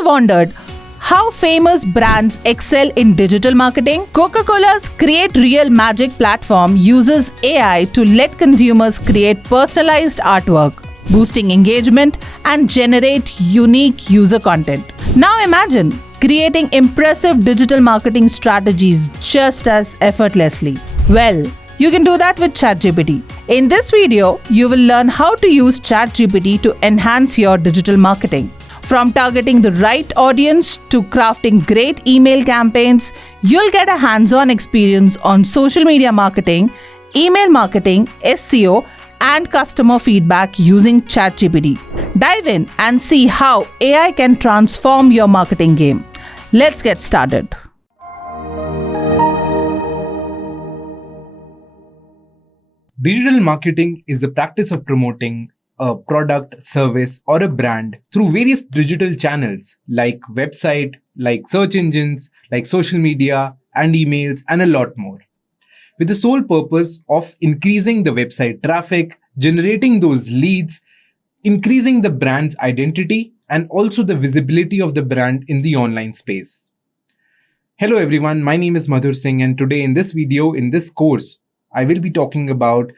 Ever wondered how famous brands excel in digital marketing? Coca-Cola's Create Real Magic platform uses AI to let consumers create personalized artwork, boosting engagement and generate unique user content. Now imagine creating impressive digital marketing strategies just as effortlessly. Well, you can do that with ChatGPT. In this video, you will learn how to use ChatGPT to enhance your digital marketing. From targeting the right audience to crafting great email campaigns, you'll get a hands-on experience on social media marketing, email marketing, SEO, and customer feedback using ChatGPT. Dive in and see how AI can transform your marketing game. Let's get started. Digital marketing is the practice of promoting a product, service, or a brand through various digital channels like website, like search engines, like social media and emails, and a lot more. With the sole purpose of increasing the website traffic, generating those leads, increasing the brand's identity, and also the visibility of the brand in the online space. Hello everyone, my name is Madhur Singh, and today in this video, in this course, I will be talking about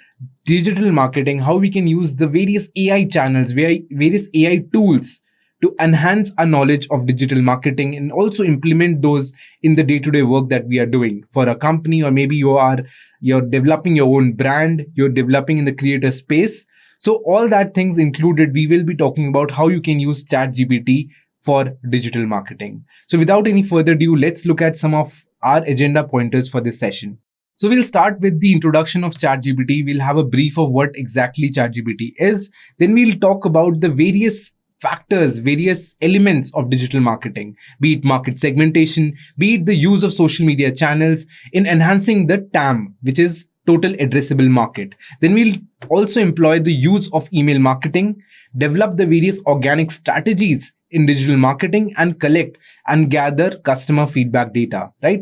digital marketing, how we can use the various AI channels, various AI tools to enhance our knowledge of digital marketing and also implement those in the day-to-day work that we are doing for a company, or maybe you're developing your own brand, you're developing in the creator space. So all that things included, we will be talking about how you can use ChatGPT for digital marketing. So without any further ado, let's look at some of our agenda pointers for this session. So we'll start with the introduction of ChatGPT. We'll have a brief of what exactly ChatGPT is. Then we'll talk about the various factors, various elements of digital marketing, be it market segmentation, be it the use of social media channels in enhancing the TAM, which is total addressable market. Then we'll also employ the use of email marketing, develop the various organic strategies in digital marketing, and collect and gather customer feedback data, right?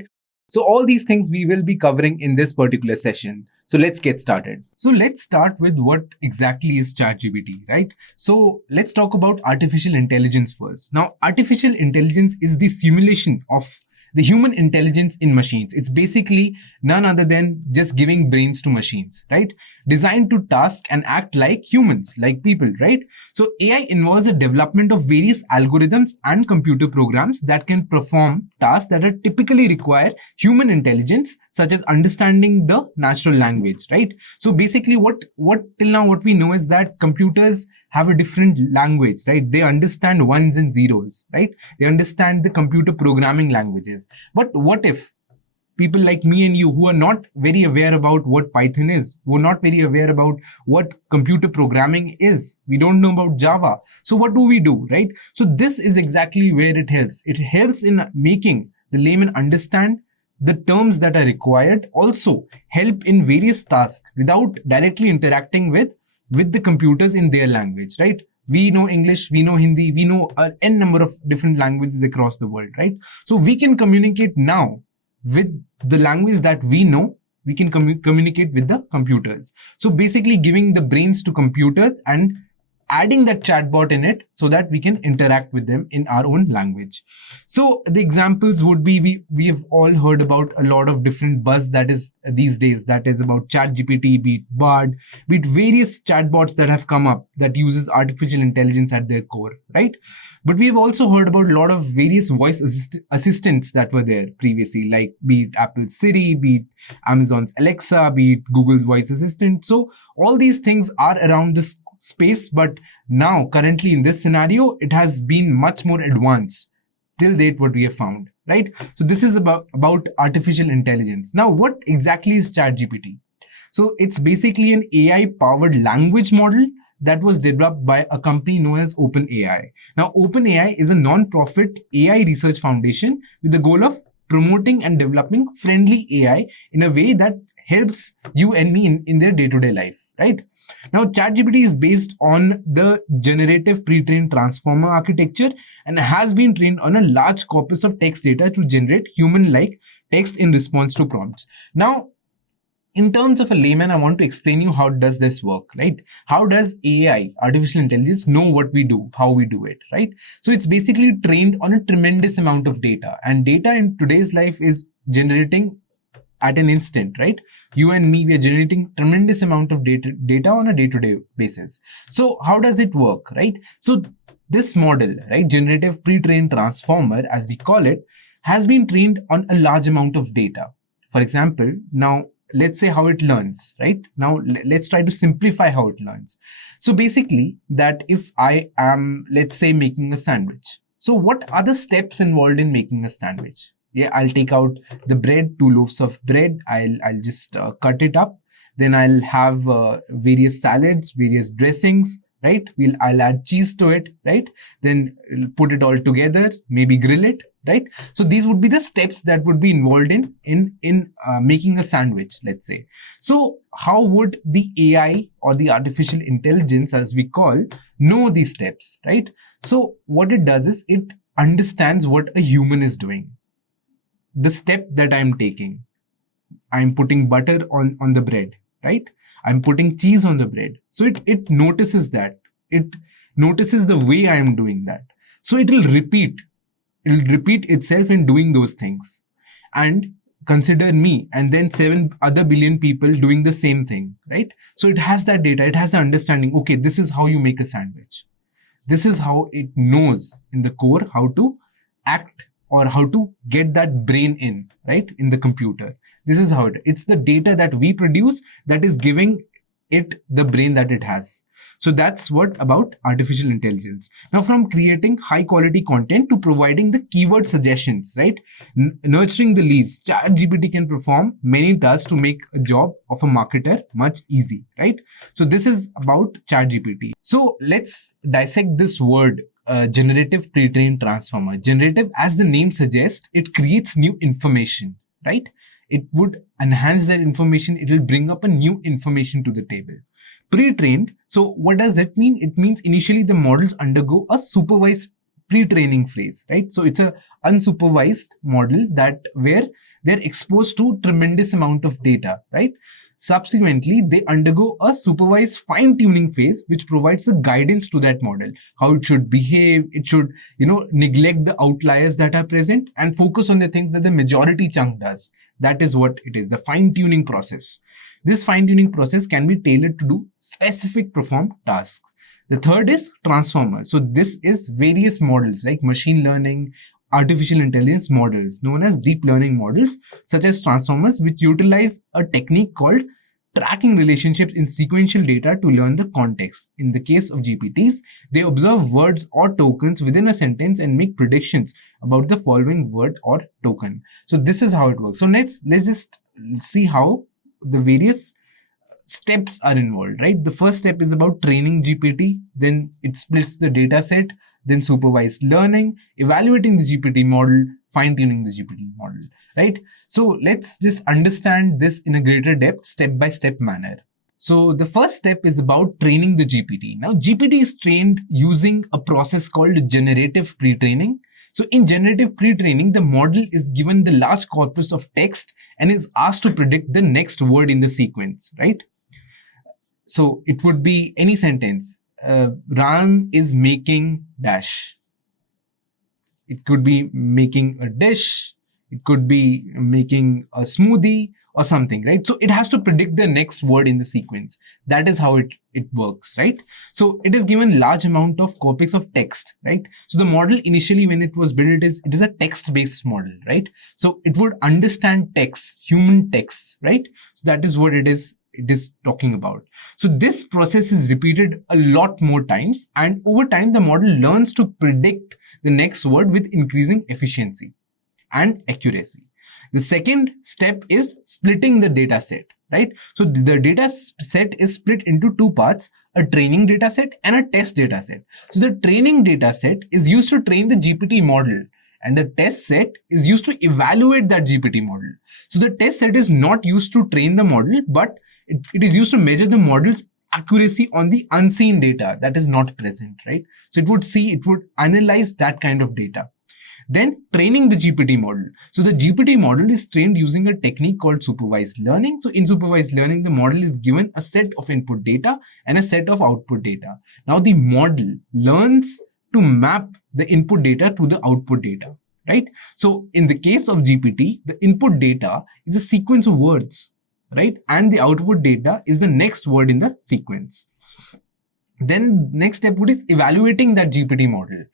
So all these things we will be covering in this particular session. So let's get started. So let's start with what exactly is ChatGPT, right? So let's talk about artificial intelligence first. Now, artificial intelligence is the simulation of the human intelligence in machines. It's basically none other than just giving brains to machines, right? Designed to task and act like humans, like people, right? So AI involves the development of various algorithms and computer programs that can perform tasks that are typically require human intelligence, such as understanding the natural language, right? So basically what till now what we know is that computers have a different language, right? They understand ones and zeros, right? They understand the computer programming languages. But what if people like me and you who are not very aware about what Python is, who are not very aware about what computer programming is, we don't know about Java. So what do we do, right? So this is exactly where it helps. It helps in making the layman understand the terms that are required, also help in various tasks without directly interacting with the computers in their language, right? We know English, we know Hindi, we know n number of different languages across the world, right? So we can communicate now with the language that we know. We can communicate with the computers. So basically giving the brains to computers and adding that chatbot in it so that we can interact with them in our own language. So the examples would be, we have all heard about a lot of different buzz that is these days, that is about ChatGPT, be it Bard, be it various chatbots that have come up that uses artificial intelligence at their core, right? But we have also heard about a lot of various voice assistants that were there previously, like be it Apple's Siri, be it Amazon's Alexa, be it Google's voice assistant. So all these things are around this space, but now currently in this scenario it has been much more advanced till date what we have found, right? So this is about artificial intelligence. Now what exactly is ChatGPT? So it's basically an AI powered language model that was developed by a company known as OpenAI. Now OpenAI is a non-profit AI research foundation with the goal of promoting and developing friendly AI in a way that helps you and me in their day-to-day life, right? Now, ChatGPT is based on the generative pre-trained transformer architecture and has been trained on a large corpus of text data to generate human-like text in response to prompts. Now, In terms of a layman, I want to explain you how does this work, right? How does AI, artificial intelligence, know what we do, how we do it, right? So it's basically trained on a tremendous amount of data, and data in today's life is generating at an instant, right? You and me, we are generating tremendous amount of data on a day-to-day basis. So how does it work, right? So this model, right, generative pre-trained transformer, as we call it, has been trained on a large amount of data. For example, now let's say how it learns, right? Now let's try to simplify how it learns. So basically, that if I am, let's say, making a sandwich, so what are the steps involved in making a sandwich? Yeah, I'll take out the bread, 2 loaves of bread. I'll just cut it up. Then I'll have various salads, various dressings, right? I'll add cheese to it, right? Then put it all together, maybe grill it, right? So these would be the steps that would be involved in making a sandwich, let's say. So how would the AI or the artificial intelligence, as we call, know these steps, right? So what it does is it understands what a human is doing. The step that I'm taking, I'm putting butter on the bread, right? I'm putting cheese on the bread. So it notices that. It notices the way I'm doing that. So it'll repeat itself in doing those things. And consider me and then 7 other billion people doing the same thing, right? So it has that data, it has the understanding, okay, this is how you make a sandwich. This is how it knows in the core how to act or how to get that brain in, right, in the computer. This is how it's the data that we produce that is giving it the brain that it has. So that's what about artificial intelligence. Now, from creating high quality content to providing the keyword suggestions, right, nurturing the leads, ChatGPT can perform many tasks to make a job of a marketer much easy, right? So this is about ChatGPT. So let's dissect this word, generative pre-trained transformer. Generative, as the name suggests, it creates new information, right? It would enhance that information. It will bring up a new information to the table. Pre-trained, so what does it mean? It means initially the models undergo a supervised pre-training phase, right? So it's a unsupervised model that where they're exposed to tremendous amount of data, right? Subsequently, they undergo a supervised fine-tuning phase, which provides the guidance to that model, how it should behave. It should, neglect the outliers that are present and focus on the things that the majority chunk does. That is what it is, the fine-tuning process. This fine-tuning process can be tailored to do specific performed tasks. The third is transformer. So this is various models like machine learning, artificial intelligence models known as deep learning models, such as transformers, which utilize a technique called tracking relationships in sequential data to learn the context. In the case of GPTs, they observe words or tokens within a sentence and make predictions about the following word or token. So this is how it works. So let's just see how the various steps are involved, right? The first step is about training GPT, then it splits the data set, then supervised learning, evaluating the GPT model, fine-tuning the GPT model, right? So let's just understand this in a greater depth, step-by-step manner. So the first step is about training the GPT. Now, GPT is trained using a process called generative pre-training. So in generative pre-training, the model is given the large corpus of text and is asked to predict the next word in the sequence, right? So it would be any sentence. Ram is making dash. It could be making a dish. It could be making a smoothie or something, right? So it has to predict the next word in the sequence. That is how it works, right? So it is given large amount of corpus of text, right? So the model initially when it was built, it is a text-based model, right? So it would understand text, human text, right? So that is what it is talking about. So this process is repeated a lot more times, and over time the model learns to predict the next word with increasing efficiency and accuracy. The second step is splitting the data set, right? So the data set is split into two parts, a training data set and a test data set. So the training data set is used to train the GPT model, and the test set is used to evaluate that GPT model. So the test set is not used to train the model, but it is used to measure the model's accuracy on the unseen data that is not present, right? So it would analyze that kind of data. Then training the GPT model. So the GPT model is trained using a technique called supervised learning. So in supervised learning, the model is given a set of input data and a set of output data. Now the model learns to map the input data to the output data, right? So in the case of GPT, the input data is a sequence of words, right? And the output data is the next word in the sequence. Then next step is evaluating that GPT model.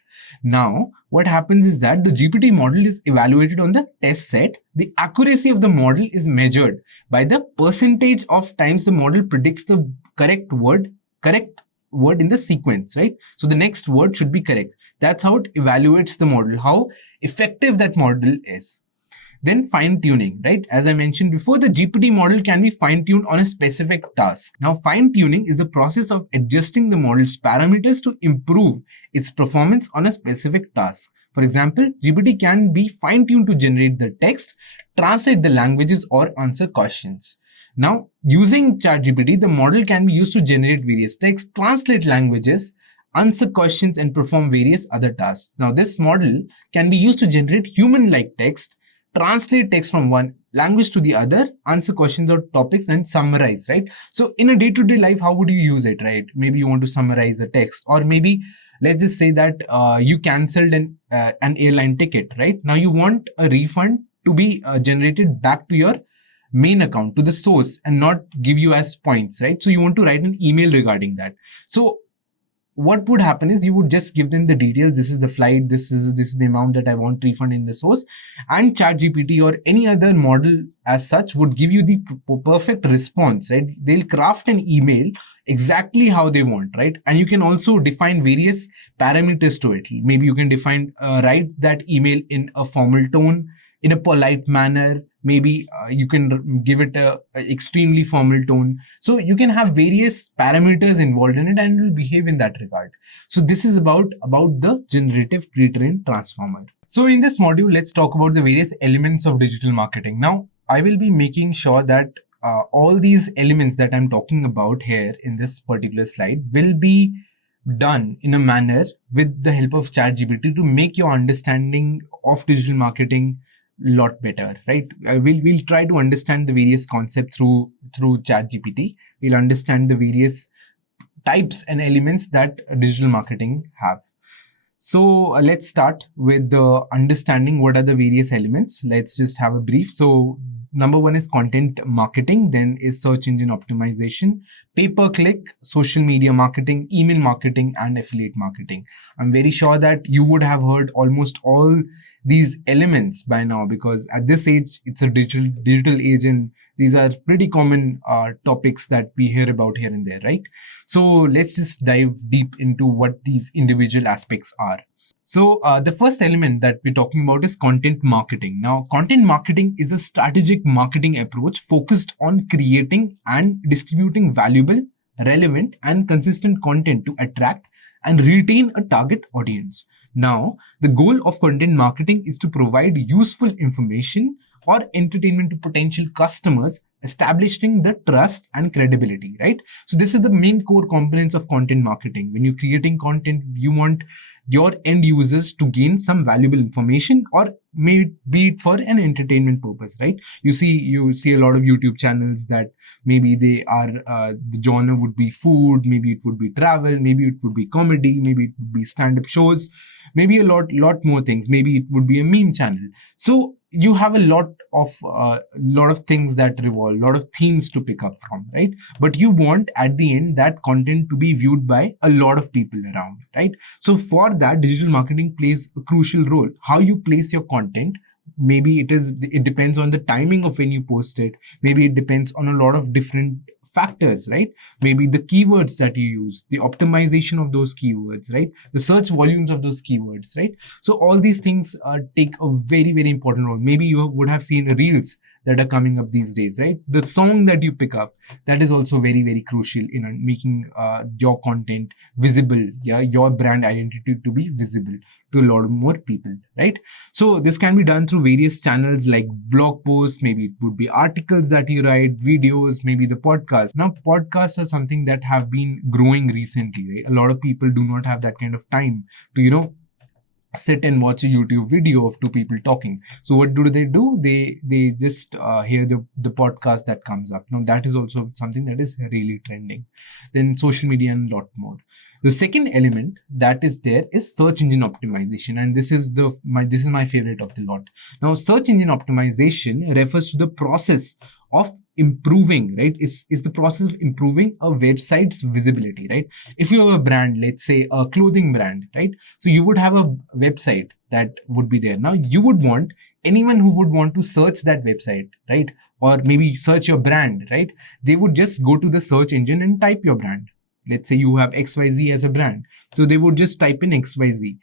Now, what happens is that the GPT model is evaluated on the test set. The accuracy of the model is measured by the percentage of times the model predicts the correct word in the sequence, right? So the next word should be correct. That's how it evaluates the model, how effective that model is. Then fine tuning, right? As I mentioned before, the GPT model can be fine tuned on a specific task. Now, fine tuning is the process of adjusting the model's parameters to improve its performance on a specific task. For example, GPT can be fine tuned to generate the text, translate the languages, or answer questions. Now, using ChatGPT, the model can be used to generate various text, translate languages, answer questions, and perform various other tasks. Now, this model can be used to generate human-like text, translate text from one language to the other, answer questions or topics, and summarize, right? So in a day-to-day life, how would you use it, right? Maybe you want to summarize a text, or maybe let's just say that you cancelled an airline ticket, right? Now you want a refund to be generated back to your main account, to the source, and not give you as points, right? So you want to write an email regarding that. So what would happen is you would just give them the details. This is the flight, this is the amount that I want refund in the source, and ChatGPT or any other model as such would give you the perfect response, right? They'll craft an email exactly how they want, right? And you can also define various parameters to it. Maybe you can define write that email in a formal tone, in a polite manner. Maybe you can give it a extremely formal tone. So you can have various parameters involved in it, and it will behave in that regard. So this is about the generative pre-trained transformer. So in this module, let's talk about the various elements of digital marketing. Now, I will be making sure that all these elements that I'm talking about here in this particular slide will be done in a manner with the help of ChatGPT to make your understanding of digital marketing lot better, right? We'll try to understand the various concepts through ChatGPT. We'll understand the various types and elements that digital marketing have. So let's start with the understanding what are the various elements. Let's just have a brief. So number one is content marketing, then is search engine optimization, pay-per-click, social media marketing, email marketing, and affiliate marketing. I'm very sure that you would have heard almost all these elements by now, because at this age, it's a digital age, and these are pretty common topics that we hear about here and there, right? So let's just dive deep into what these individual aspects are. So the first element that we're talking about is content marketing. Now, content marketing is a strategic marketing approach focused on creating and distributing valuable, relevant, and consistent content to attract and retain a target audience. Now, the goal of content marketing is to provide useful information or entertainment to potential customers, establishing the trust and credibility, right? So this is the main core components of content marketing. When you're creating content, you want your end users to gain some valuable information, or may be it for an entertainment purpose, right? You see a lot of YouTube channels that maybe they are the genre would be food, maybe it would be travel, maybe it would be comedy, maybe it would be stand-up shows, maybe a lot more things. Maybe it would be a meme channel. So you have a lot of things that revolve, a lot of themes to pick up from, right? But you want at the end that content to be viewed by a lot of people around, right? So for that, digital marketing plays a crucial role. How you place your content, maybe it depends on the timing of when you post it. Maybe it depends on a lot of different factors, right? Maybe the keywords that you use, the optimization of those keywords, right? The search volumes of those keywords, right? So all these things take a very, very important role. Maybe you would have seen reels that are coming up these days, right? The song that you pick up, that is also very, very crucial in making your content visible, your brand identity to be visible to a lot more people, right? So this can be done through various channels like blog posts, maybe it would be articles that you write, videos, maybe the podcast. Now, podcasts are something that have been growing recently, right? A lot of people do not have that kind of time to, sit and watch a YouTube video of two people talking. So what do? They just hear the podcast that comes up. Now that is also something that is really trending. Then social media and a lot more. The second element that is there is search engine optimization, and this is my favorite of the lot. Now search engine optimization refers to the process of improving, right? Is the process of improving a website's visibility, right? If you have a brand, let's say a clothing brand, right? So you would have a website that would be there. Now you would want anyone who would want to search that website, right? Or maybe search your brand, right? They would just go to the search engine and type your brand. Let's say you have XYZ as a brand. So they would just type in XYZ.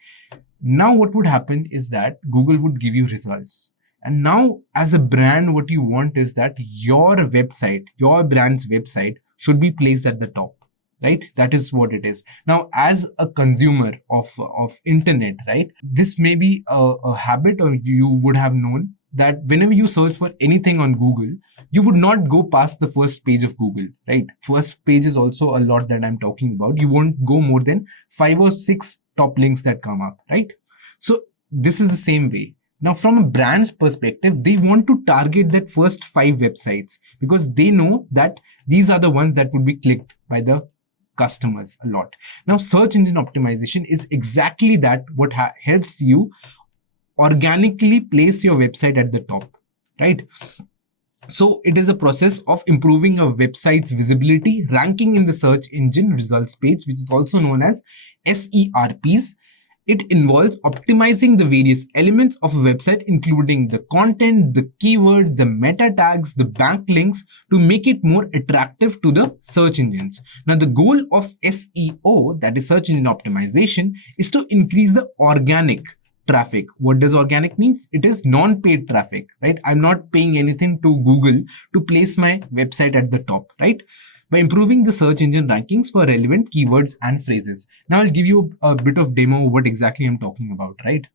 Now what would happen is that Google would give you results. And now as a brand, what you want is that your website, your brand's website should be placed at the top, right? That is what it is. Now, as a consumer of internet, right? This may be a habit, or you would have known that whenever you search for anything on Google, you would not go past the first page of Google, right? First page is also a lot that I'm talking about. You won't go more than 5 or 6 top links that come up, right? So this is the same way. Now, from a brand's perspective, they want to target that first 5 websites because they know that these are the ones that would be clicked by the customers a lot. Now, search engine optimization is exactly that, what helps you organically place your website at the top, right? So it is a process of improving a website's visibility, ranking in the search engine results page, which is also known as SERPs. It involves optimizing the various elements of a website, including the content, the keywords, the meta tags, the backlinks, to make it more attractive to the search engines. Now, the goal of SEO, that is search engine optimization, is to increase the organic traffic. What does organic means? It is non-paid traffic, right? I'm not paying anything to Google to place my website at the top, right? By improving the search engine rankings for relevant keywords and phrases. Now I'll give you a bit of demo what exactly I'm talking about, right?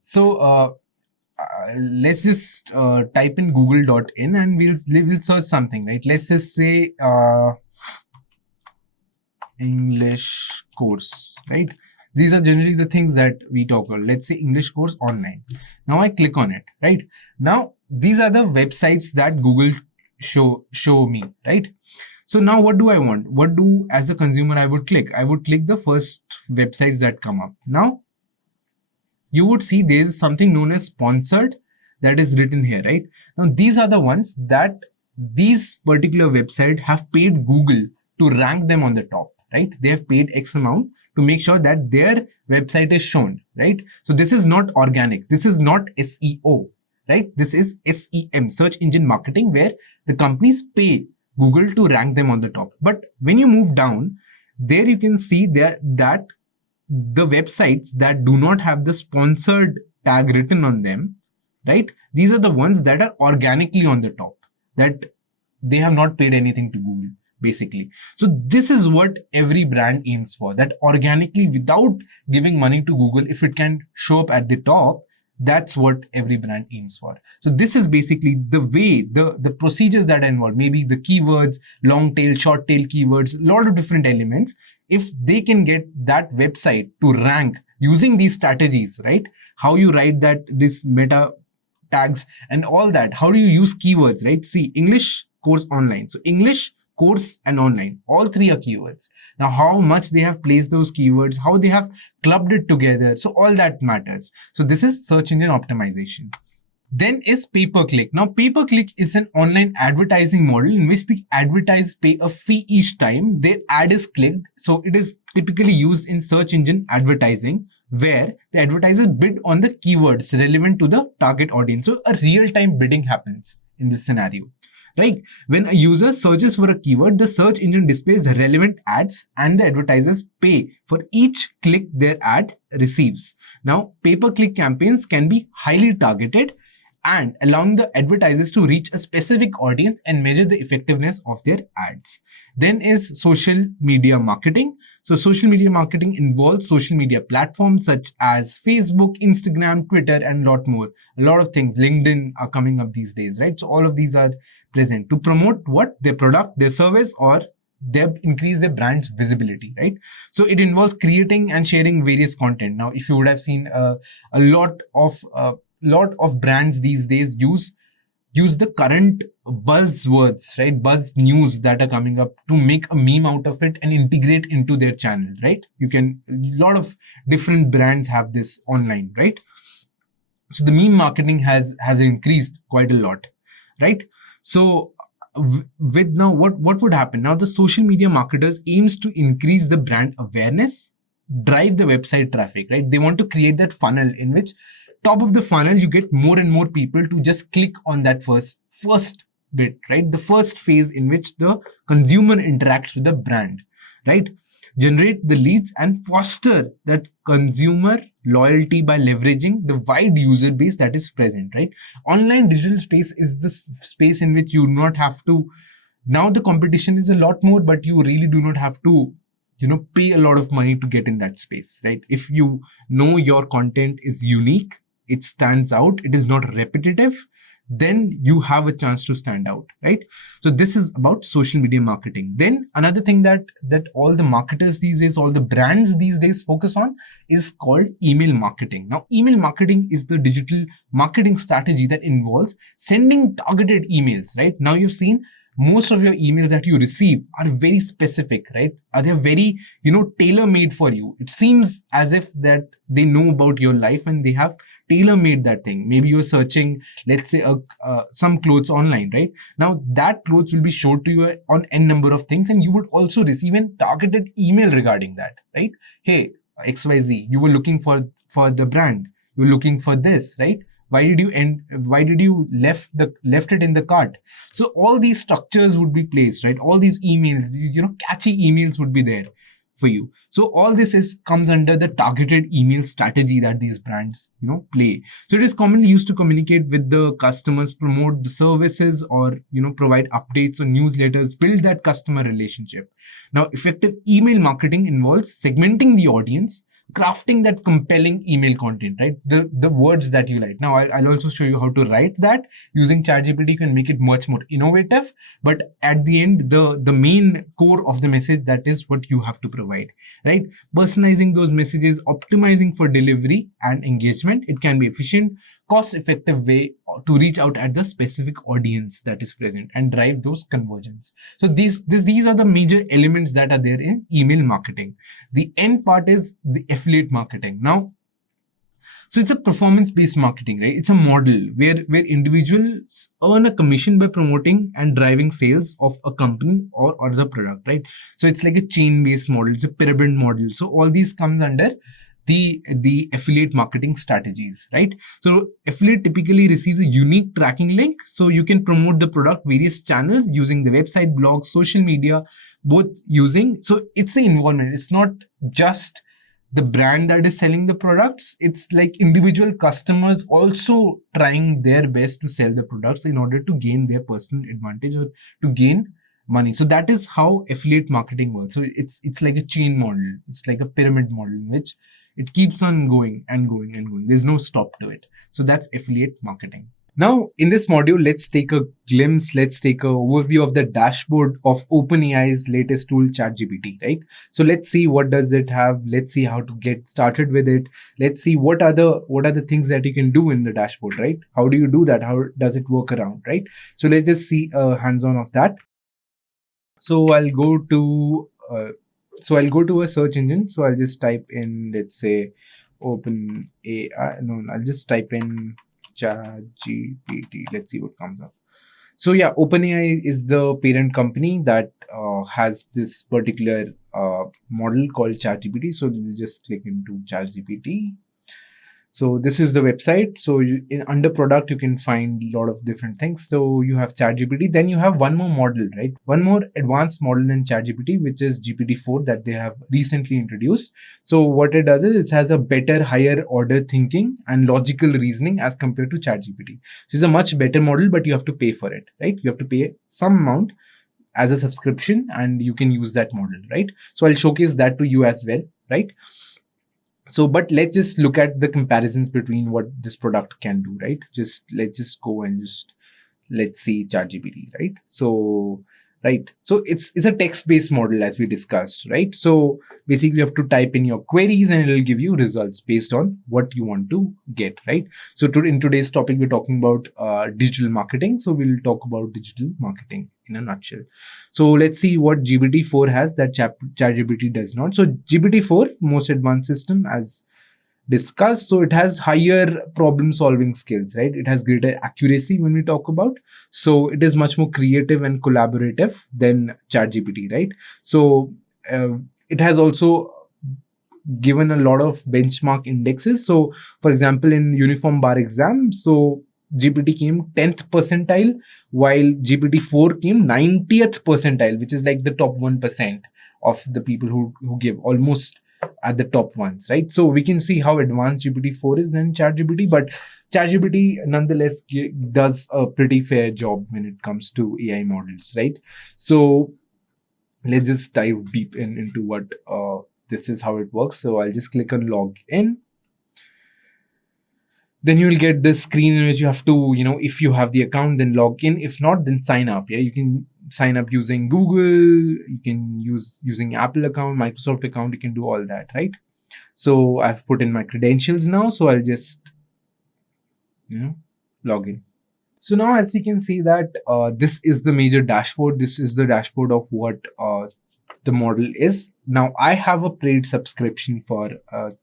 So let's just type in google.in and we'll search something, right? Let's just say English course, right? These are generally the things that we talk about. Let's say English course online. Now I click on it, right? Now these are the websites that Google show me, right? So now what do I want? What do, as a consumer, I would click? I would click the first websites that come up. Now, you would see there is something known as sponsored that is written here, right? Now, these are the ones that these particular websites have paid Google to rank them on the top, right? They have paid X amount to make sure that their website is shown, right? So this is not organic. This is not SEO, right? This is SEM, search engine marketing, where the companies pay Google to rank them on the top. But when you move down, there you can see that the websites that do not have the sponsored tag written on them, right? These are the ones that are organically on the top, that they have not paid anything to Google, basically. So this is what every brand aims for, that organically, without giving money to Google, if it can show up at the top, that's what every brand aims for. So this is basically the way, the procedures that are involved, maybe the keywords, long tail, short tail keywords, a lot of different elements. If they can get that website to rank using these strategies, right? How you write that, this meta tags and all that, how do you use keywords, right? See, English course online. So English course and online, all 3 are keywords. Now, how much they have placed those keywords, how they have clubbed it together, so all that matters. So this is search engine optimization. Then is pay-per-click. Now, pay-per-click is an online advertising model in which the advertisers pay a fee each time their ad is clicked. So it is typically used in search engine advertising, where the advertisers bid on the keywords relevant to the target audience. So a real-time bidding happens in this scenario. Right? When a user searches for a keyword, the search engine displays relevant ads and the advertisers pay for each click their ad receives. Now, pay-per-click campaigns can be highly targeted and allowing the advertisers to reach a specific audience and measure the effectiveness of their ads. Then is social media marketing. So social media marketing involves social media platforms such as Facebook, Instagram, Twitter, and a lot more. A lot of things. LinkedIn are coming up these days, right? So all of these are present to promote what? Their product, their service, or they've increased their brand's visibility, right? So it involves creating and sharing various content. Now, if you would have seen a lot of brands these days use the current buzzwords, right? Buzz news that are coming up to make a meme out of it and integrate into their channel, right? A lot of different brands have this online, right? So the meme marketing has increased quite a lot, right? So with now what would happen now, the social media marketers aims to increase the brand awareness, drive the website traffic, right? They want to create that funnel in which top of the funnel you get more and more people to just click on that first bit, right? The first phase in which the consumer interacts with the brand, right? Generate the leads and foster that consumer loyalty by leveraging the wide user base that is present, right? Online digital space is the space in which you do not have to, now the competition is a lot more, but you really do not have to pay a lot of money to get in that space, right? If you know your content is unique, it stands out, it is not repetitive, then you have a chance to stand out, right? So this is about social media marketing. Then another thing that all the marketers these days, all the brands these days focus on is called email marketing. Now, email marketing is the digital marketing strategy that involves sending targeted emails, right? Now you've seen most of your emails that you receive are very specific, right? Are they very, tailor made for you? It seems as if that they know about your life and they have tailor made that thing. Maybe you're searching, let's say, some clothes online, right? Now that clothes will be shown to you on n number of things, and you would also receive a targeted email regarding that, right? Hey, XYZ, you were looking for the brand, you're looking for this, right? Why did you left it in the cart? So all these structures would be placed, right? All these emails, catchy emails would be there for you. So all this comes under the targeted email strategy that these brands play. So it is commonly used to communicate with the customers, promote the services, or provide updates or newsletters, build that customer relationship. Now, effective email marketing involves segmenting the audience, crafting that compelling email content, right? The words that you like. Now I'll also show you how to write that using ChatGPT. You can make it much more innovative, but at the end, the main core of the message, that is what you have to provide, right? Personalizing those messages, optimizing for delivery and engagement. It can be efficient, cost effective way to reach out at the specific audience that is present and drive those conversions. So these are the major elements that are there in email marketing. The end part is the affiliate marketing. Now, so it's a performance-based marketing, right? It's a model where individuals earn a commission by promoting and driving sales of a company or the product, right? So it's like a chain-based model. It's a pyramid model. So all these comes under the affiliate marketing strategies, right? So affiliate typically receives a unique tracking link, so you can promote the product various channels using the website, blog, social media, both using. So it's the involvement. It's not just the brand that is selling the products. It's like individual customers also trying their best to sell the products in order to gain their personal advantage or to gain money. So that is how affiliate marketing works. So it's like a chain model. It's like a pyramid model in which it keeps on going and going and going. There's no stop to it. So that's affiliate marketing. Now, in this module, let's take a glimpse, let's take an overview of the dashboard of OpenAI's latest tool, ChatGPT, right? So let's see what does it have. Let's see how to get started with it. Let's see what are the things that you can do in the dashboard, right? How do you do that? How does it work around, right? So let's just see a hands-on of that. So I'll go to a search engine. So I'll just type in, let's say, OpenAI. No, I'll just type in ChatGPT. Let's see what comes up. So yeah, OpenAI is the parent company that has this particular model called ChatGPT. So we'll just click into ChatGPT. So this is the website. So under product, you can find a lot of different things. So you have ChatGPT. Then you have one more model, right? One more advanced model than ChatGPT, which is GPT-4 that they have recently introduced. So what it does is it has a better, higher order thinking and logical reasoning as compared to ChatGPT. So it's a much better model, but you have to pay for it, right? You have to pay some amount as a subscription and you can use that model, right? So I'll showcase that to you as well, right? So, but let's just look at the comparisons between what this product can do, right? Let's just go and let's see ChatGPT, right? So right? So it's a text-based model, as we discussed, right? So basically you have to type in your queries and it'll give you results based on what you want to get, right? So in today's topic, we're talking about digital marketing. So we'll talk about digital marketing in a nutshell. So let's see what GPT-4 has that ChatGPT does not. So GPT-4, most advanced system, as discussed. So it has higher problem solving skills, right? It has greater accuracy when we talk about. So it is much more creative and collaborative than ChatGPT, right? So uh, it has also given a lot of benchmark indexes. So for example, in uniform bar exam, so GPT came 10th percentile, while GPT-4 came 90th percentile, which is like the top 1% of the people who give, almost at the top ones, right? So we can see how advanced GPT-4 is than ChatGPT, but ChatGPT nonetheless does a pretty fair job when it comes to AI models, right? So let's just dive deep into what this is, how it works. So I'll just click on log in. Then you will get this screen in which you have to, if you have the account, then log in. If not, then sign up. Yeah, you can sign up using Google, you can using Apple account, Microsoft account, you can do all that, right? So I've put in my credentials now, so I'll just log in. So now, as we can see that this is the major dashboard. This is the dashboard of what the model is. Now I have a paid subscription for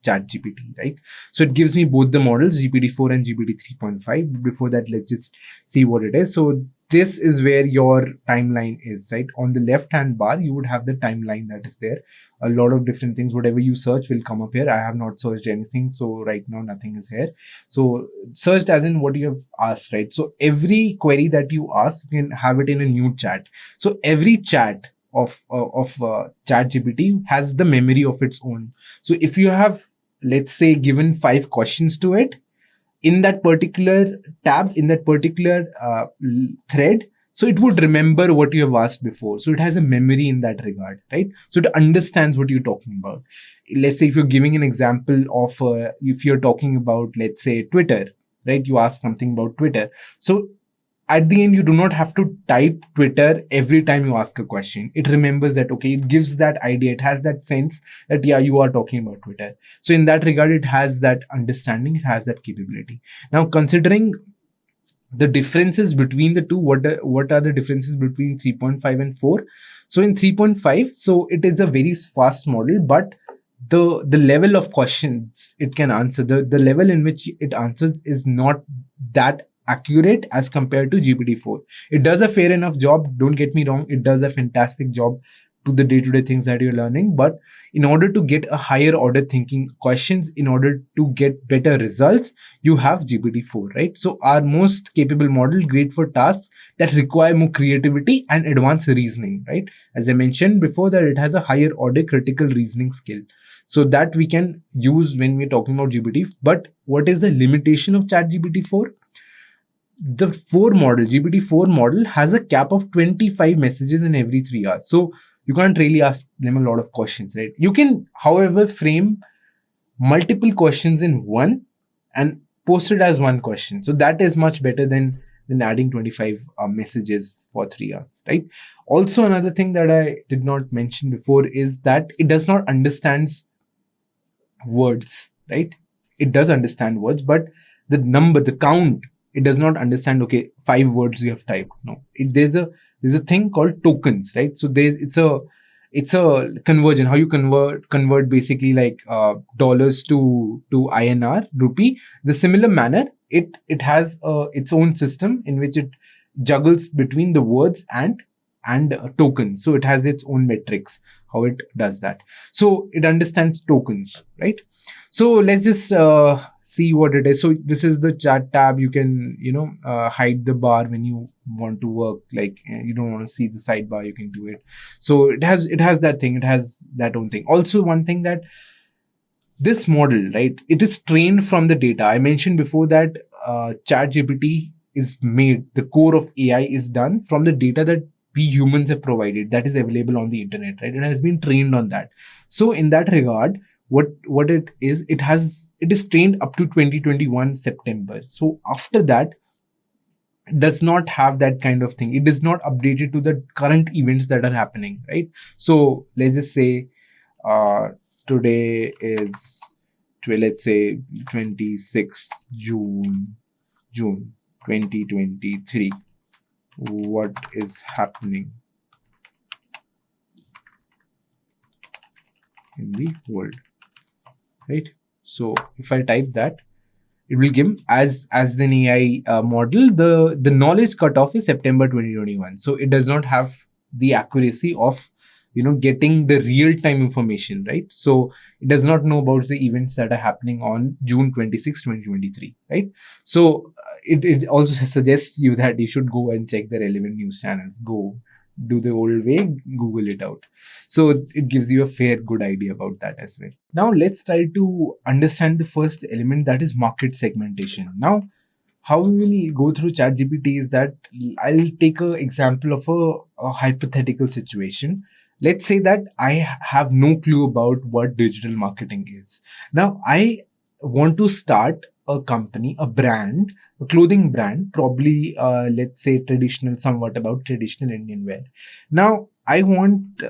ChatGPT, right? So it gives me both the models, GPT-4 and GPT 3.5. Before that, let's just see what it is. So this is where your timeline is, right? On the left hand bar, you would have the timeline that is there. A lot of different things, whatever you search will come up here. I have not searched anything, so right now nothing is here. So searched as in what you have asked, right? So every query that you ask, you can have it in a new chat. So every chat of ChatGPT has the memory of its own. So if you have, let's say, given 5 questions to it in that particular tab, in that particular thread, so it would remember what you have asked before. So it has a memory in that regard, right? So it understands what you're talking about. Let's say if you're giving an example of if you're talking about, let's say, Twitter, right? You ask something about Twitter. So at the end, you do not have to type Twitter every time you ask a question. It remembers that, okay, it gives that idea. It has that sense that, yeah, you are talking about Twitter. So in that regard, it has that understanding. It has that capability. Now, considering the differences between the two, what are the differences between 3.5 and 4? So in 3.5, so it is a very fast model, but the level of questions it can answer, the level in which it answers is not that accurate as compared to GPT-4. It does a fair enough job, don't get me wrong, it does a fantastic job to the day-to-day things that you're learning, but in order to get a higher order thinking questions, in order to get better results, you have GPT-4, right? So our most capable model, great for tasks that require more creativity and advanced reasoning, right? As I mentioned before, that it has a higher order critical reasoning skill, so that we can use when we're talking about GPT. But what is the limitation of ChatGPT-4? The GPT-4 model has a cap of 25 messages in every 3 hours. So you can't really ask them a lot of questions, right? You can, however, frame multiple questions in one and post it as one question. So that is much better than adding 25 messages for 3 hours, right? Also, another thing that I did not mention before is that it does not understand words, right? It does understand words, but the count, it does not understand, okay, 5 words you have typed. No, there's a thing called tokens, right? So it's a conversion, how you convert basically like dollars to INR, rupee. The similar manner, it has its own system in which it juggles between the words and tokens. So it has its own metrics, how it does that. So it understands tokens, right? So let's just see what it is. So this is the chat tab. You can hide the bar when you want to work, like you don't want to see the sidebar, you can do it. So it has that thing, it has that own thing. Also, one thing that this model, right, it is trained from the data. I mentioned before that ChatGPT is made, the core of AI is done from the data that we humans have provided, that is available on the internet, right? It has been trained on that. So in that regard, what it is, it is trained up to 2021 September. So after that, does not have that kind of thing. It is not updated to the current events that are happening, right? So let's just say today is let's say 26th June 2023. What is happening in the world, right? So if I type that, it will give as an AI model, the knowledge cutoff is September 2021. So it does not have the accuracy of getting the real time information, right? So it does not know about the events that are happening on June 26, 2023, right? So it also suggests you that you should go and check the relevant news channels. Go do the old way, Google it out. So it gives you a fair good idea about that as well. Now let's try to understand the first element, that is market segmentation. Now how we will go through ChatGPT is that I'll take an example of a hypothetical situation. Let's say that I have no clue about what digital marketing is. Now I want to start a company, a brand, a clothing brand, probably let's say traditional, somewhat about traditional Indian wear. Now I want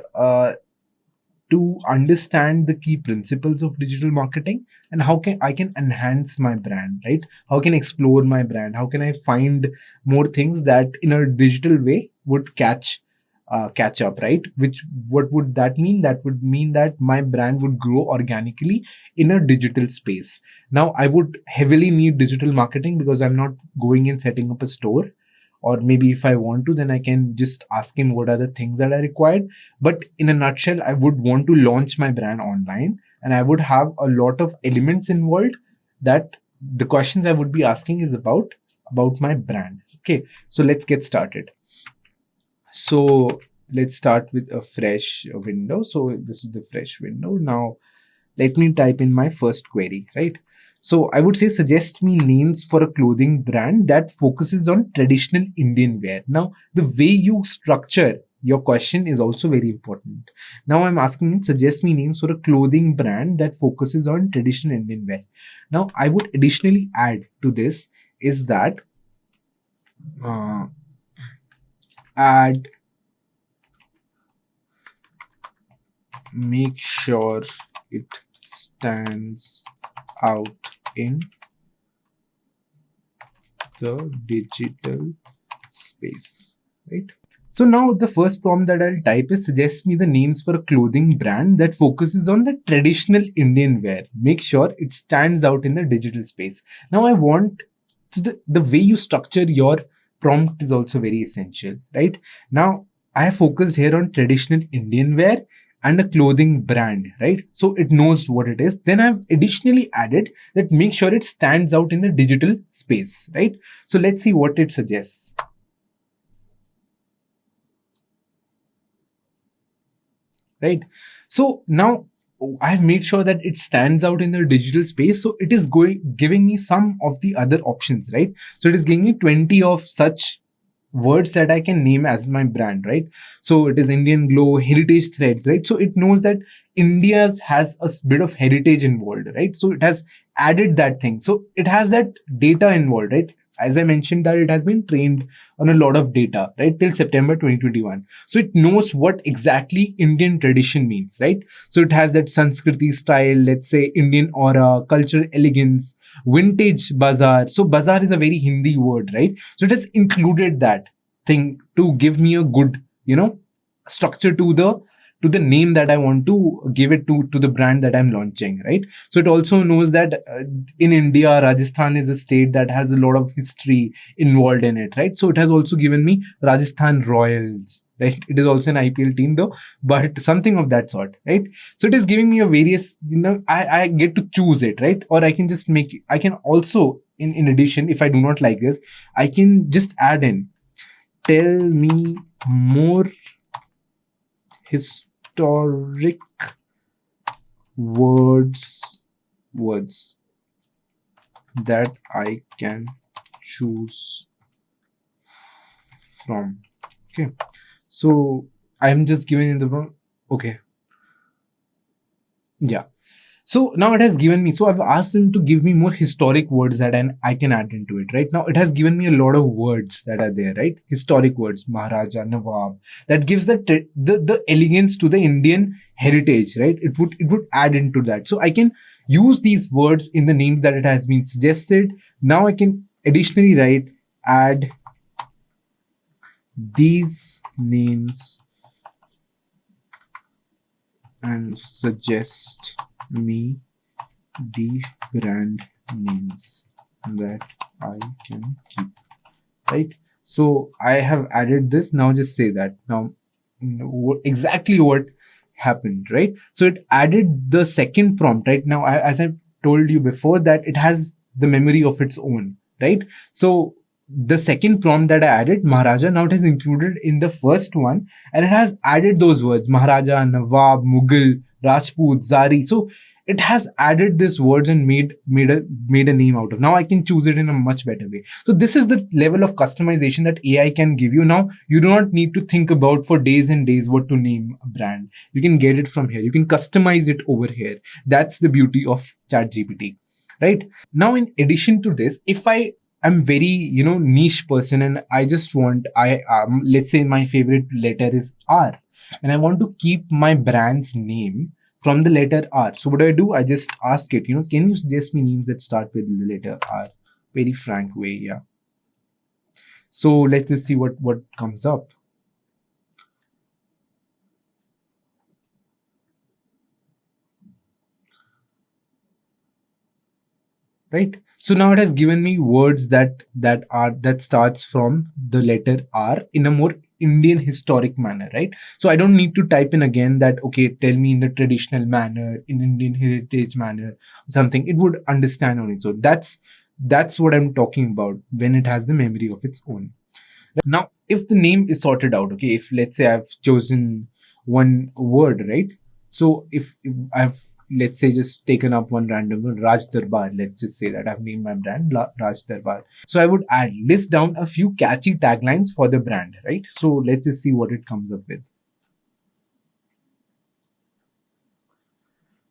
to understand the key principles of digital marketing and how can I can enhance my brand, right? How can I explore my brand? How can I find more things that in a digital way would catch up, right? Which what would that mean? That would mean that my brand would grow organically in a digital space. Now I would heavily need digital marketing because I'm not going and setting up a store, or maybe if I want to, then I can just ask him what are the things that are required. But in a nutshell, I would want to launch my brand online, and I would have a lot of elements involved that the questions I would be asking is about my brand. Okay, so let's get started. So let's start with a fresh window. So this is the fresh window. Now let me type in my first query, right? So I would say suggest me names for a clothing brand that focuses on traditional Indian wear. Now, the way you structure your question is also very important. Now I'm asking suggest me names for a clothing brand that focuses on traditional Indian wear. Now I would additionally add to this is that uh, add make sure it stands out in the digital space, right? So now the first prompt that I'll type is suggest me the names for a clothing brand that focuses on the traditional Indian wear. Make sure it stands out in the digital space. Now I want the way you structure your prompt is also very essential, right? Now I have focused here on traditional Indian wear and a clothing brand, right? So it knows what it is. Then I've additionally added that make sure it stands out in the digital space, right? So let's see what it suggests. Right. So now I've made sure that it stands out in the digital space. So it is giving me some of the other options, right? So it is giving me 20 of such words that I can name as my brand, right? So it is Indian Glow, heritage threads, right? So it knows that India has a bit of heritage involved, right? So it has added that thing. So it has that data involved, right? As I mentioned, that it has been trained on a lot of data, right, till September 2021. So it knows what exactly Indian tradition means, right? So it has that Sanskriti style, let's say Indian aura, cultural elegance, vintage bazaar. So bazaar is a very Hindi word, right? So it has included that thing to give me a good, structure to the name that I want to give it to the brand that I'm launching, right? So it also knows that in India, Rajasthan is a state that has a lot of history involved in it, right? So it has also given me Rajasthan Royals, right? It is also an IPL team though, but something of that sort, right? So it is giving me a various, I get to choose it, right? Or I can just I can also, in addition, if I do not like this, I can just add in, tell me more historic words that I can choose from. Okay, so I'm just giving in the prompt. Okay, yeah. So now it has given me, so I've asked them to give me more historic words that I can add into it, right? Now it has given me a lot of words that are there, right? Historic words, Maharaja, Nawab, that gives the elegance to the Indian heritage, right? It would add into that. So I can use these words in the names that it has been suggested. Now I can additionally write, add these names and suggest me the brand names that I can keep, right? So I have added this. Now just say that. Now, exactly what happened, right? So it added the second prompt, right? Now, as I told you before, that it has the memory of its own, right? So the second prompt that I added, Maharaja, now it has included in the first one, and it has added those words, Maharaja, Nawab, Mughal, Rajput, Zari. So it has added these words and made a name out of. Now I can choose it in a much better way. So this is the level of customization that AI can give you. Now you do not need to think about for days and days what to name a brand. You can get it from here. You can customize it over here. That's the beauty of ChatGPT, right? Now in addition to this, if I'm very niche person and I just want, I let's say my favorite letter is R, and I want to keep my brand's name from the letter R. So what do? I just ask it, can you suggest me names that start with the letter R? Very frank way, yeah. So let's just see what comes up. Right. So now it has given me words that starts from the letter R in a more Indian historic manner, right? So I don't need to type in again that, okay, tell me in the traditional manner, in Indian heritage manner, something. It would understand on its own. That's what I'm talking about when it has the memory of its own. Now, if the name is sorted out, okay, if let's say I've chosen one word, right? So if I've, let's say, just taken up one random word, Raj Darbar, let's just say that I've named my brand Raj Darbar. So I would list down a few catchy taglines for the brand, right? So let's just see what it comes up with.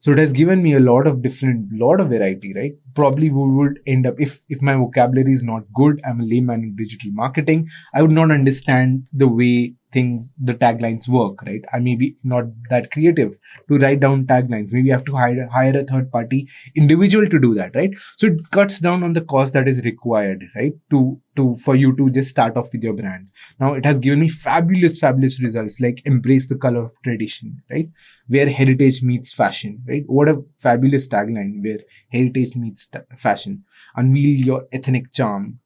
So it has given me a lot of variety, right? Probably we would end up, if my vocabulary is not good, I'm a layman in digital marketing, I would not understand the way the taglines work, right? I may be not that creative to write down taglines. Maybe I have to hire a third party individual to do that, right? So it cuts down on the cost that is required, right? For you to just start off with your brand. Now it has given me fabulous results, like embrace the color of tradition, right? Where heritage meets fashion, right? What a fabulous tagline, where heritage meets fashion. Unveil your ethnic charm,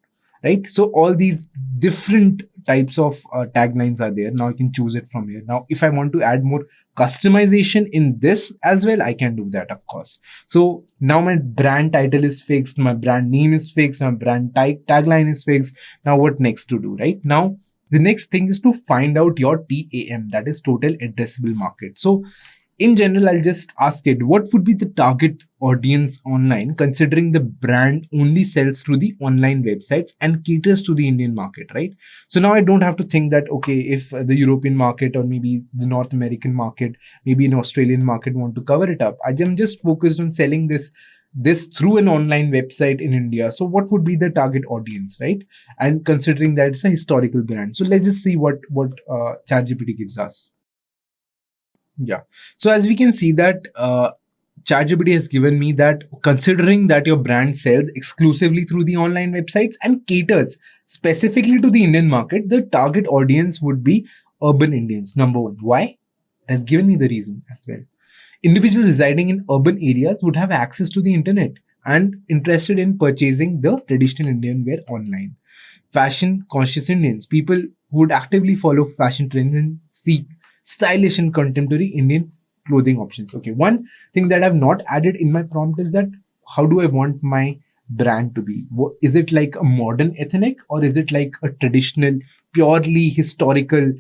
right? So all these different types of taglines are there. Now I can choose it from here. Now if I want to add more customization in this as well, I can do that, of course. So now my brand title is fixed, my brand name is fixed, my brand tagline is fixed. Now what next to do, right? Now the next thing is to find out your TAM, that is total addressable market. So in general, I'll just ask it, what would be the target audience online, considering the brand only sells through the online websites and caters to the Indian market, right? So now I don't have to think that, okay, if the European market or maybe the North American market, maybe an Australian market want to cover it up. I'm just focused on selling this through an online website in India. So what would be the target audience, right? And considering that it's a historical brand. So let's just see what ChatGPT gives us. Yeah. So as we can see that ChatGPT has given me that, considering that your brand sells exclusively through the online websites and caters specifically to the Indian market, the target audience would be urban Indians. Number one. Why? It has given me the reason as well. Individuals residing in urban areas would have access to the internet and interested in purchasing the traditional Indian wear online. Fashion conscious Indians, people who would actively follow fashion trends and seek stylish and contemporary Indian clothing options. Okay, one thing that I've not added in my prompt is that, how do I want my brand to be? Is it like a modern ethnic, or is it like a traditional, purely historical,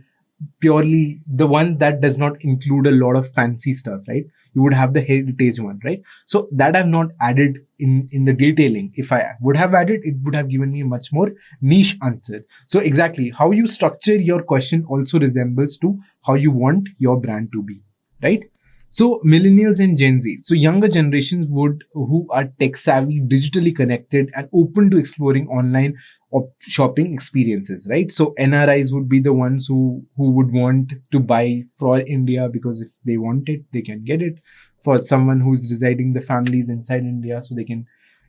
purely the one that does not include a lot of fancy stuff, right? You would have the heritage one, right? So that I've not added in the detailing. If I would have added, it would have given me a much more niche answer. So exactly how you structure your question also resembles to how you want your brand to be, right? So millennials and Gen Z, so younger generations would who are tech savvy, digitally connected, and open to exploring online shopping experiences, right? So NRIs would be the ones who would want to buy for India because if they want it, they can get it. For someone who's residing, the families inside India, so they can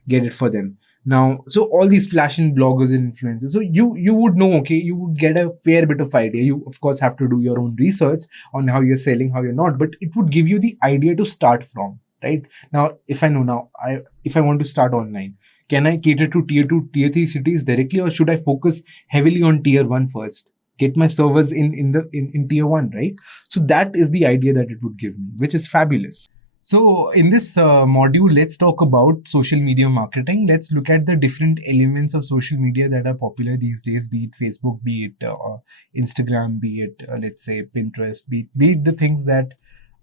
get it for them. Now, so all these fashion bloggers and influencers, so you would know, okay, you would get a fair bit of idea. You of course have to do your own research on how you're selling, how you're not, but it would give you the idea to start from, right? Now, if I know now, if I want to start online, can I cater to tier 2, tier 3 cities directly, or should I focus heavily on tier 1 first? Get my servers in tier 1, right? So that is the idea that it would give me, which is fabulous. So, in this module, let's talk about social media marketing. Let's look at the different elements of social media that are popular these days, be it Facebook, be it Instagram, be it, let's say, Pinterest, be it the things that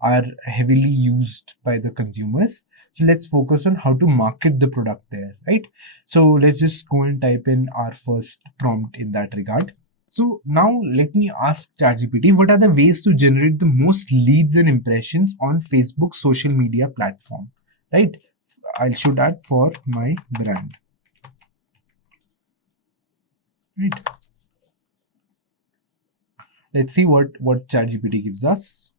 are heavily used by the consumers. So, let's focus on how to market the product there, right? So, let's just go and type in our first prompt in that regard. So now let me ask ChatGPT, what are the ways to generate the most leads and impressions on Facebook social media platform, right? I should add for my brand, right? Let's see what ChatGPT gives us.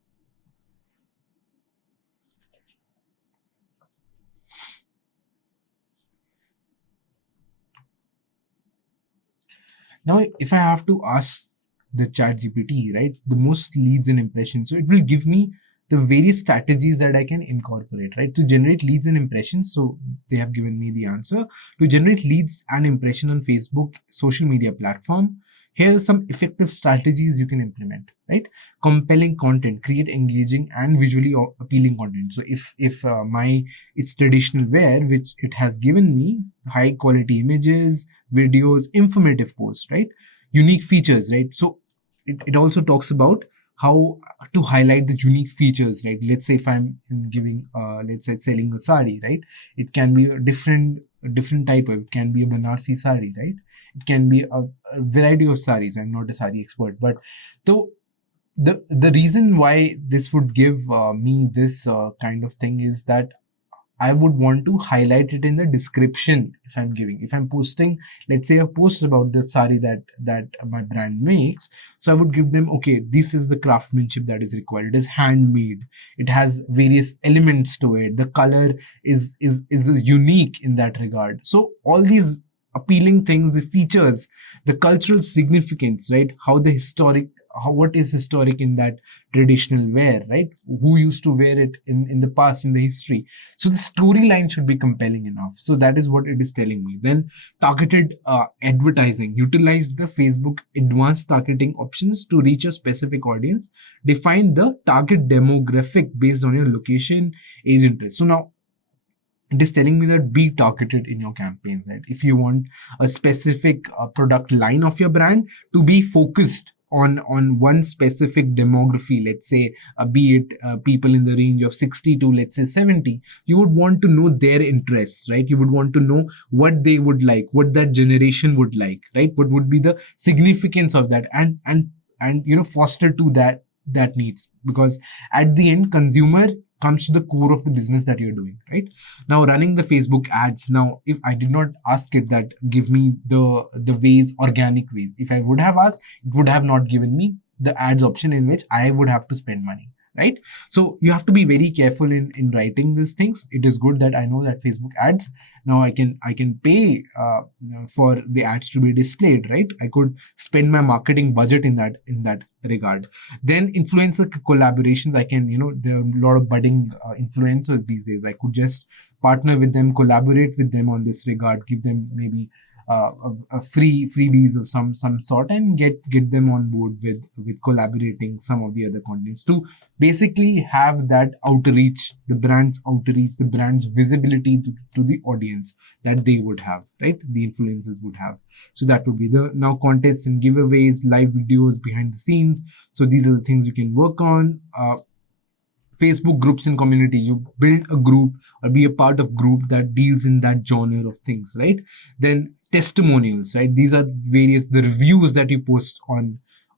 Now, if I have to ask the ChatGPT, right, the most leads and impressions, so it will give me the various strategies that I can incorporate, right, to generate leads and impressions. So they have given me the answer to generate leads and impression on Facebook social media platform. Here are some effective strategies you can implement, right? Compelling content, create engaging and visually appealing content. So if my it's traditional wear, which it has given me high quality images, videos, informative posts, right? Unique features, right? So it also talks about how to highlight the unique features, right? Let's say if I'm giving, let's say selling a sari, right? It can be a different type of, it can be a Banarsi sari, right? It can be a variety of saris. I'm not a sari expert, but so the reason why this would give me this kind of thing is that I would want to highlight it in the description if I'm posting, let's say a post about the sari that my brand makes. So I would give them, okay, this is the craftsmanship that is required. It is handmade. It has various elements to it. The color is unique in that regard. So all these appealing things, the features, the cultural significance, right? What is historic in that traditional wear, right? Who used to wear it in the past, in the history. So the storyline should be compelling enough. So that is what it is telling me. Then targeted advertising. Utilize the Facebook advanced targeting options to reach a specific audience. Define the target demographic based on your location, age, interest. So now it is telling me that be targeted in your campaigns, right? If you want a specific product line of your brand to be focused on one specific demography, let's say be it people in the range of 60 to, let's say, 70, you would want to know their interests, right? You would want to know what they would like, what that generation would like, right? What would be the significance of that, and foster to that needs, because at the end, consumer comes to the core of the business that you're doing, right? Now running the Facebook ads. Now if I did not ask it that give me the ways, organic ways, if I would have asked, it would have not given me the ads option in which I would have to spend money, right? So you have to be very careful in writing these things. It is good that I know that Facebook ads, now I can pay for the ads to be displayed, right? I could spend my marketing budget in that regard. Then influencer collaborations. I can, there are a lot of budding influencers these days. I could just partner with them, collaborate with them on this regard, give them maybe a freebies of some sort, and get them on board with collaborating some of the other contents to basically have that outreach, the brand's visibility to the audience that they would have, right? The influencers would have. So that would be the now contests and giveaways, live videos behind the scenes. So these are the things you can work on. Facebook groups and community. You build a group or be a part of group that deals in that genre of things, right? Then testimonials, right? These are the reviews that you post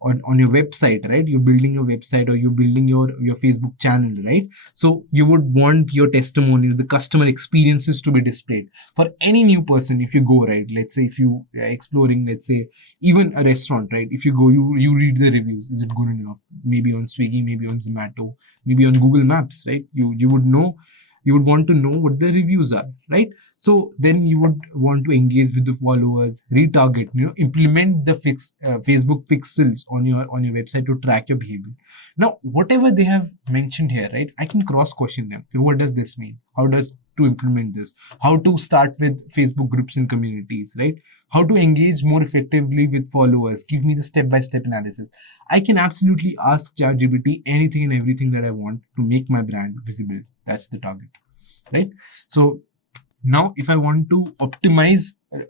on your website, right? You're building a website or you're building your Facebook channel, right? So you would want your testimonials, the customer experiences to be displayed for any new person. If you go, right, let's say if you are exploring, let's say even a restaurant, right? If you go, you read the reviews. Is it good enough? Maybe on Swiggy, maybe on Zomato, maybe on Google Maps, right? You would know, you would want to know what the reviews are, right? So then you would want to engage with the followers, retarget, implement the Facebook pixels on your website to track your behavior. Now whatever they have mentioned here, right, I can cross question them. Okay, what does this mean? How does to implement this? How to start with Facebook groups and communities, right? How to engage more effectively with followers? Give me the step-by-step analysis. I can absolutely ask ChatGPT anything and everything that I want to make my brand visible. That's the target, right? So now if I want to optimize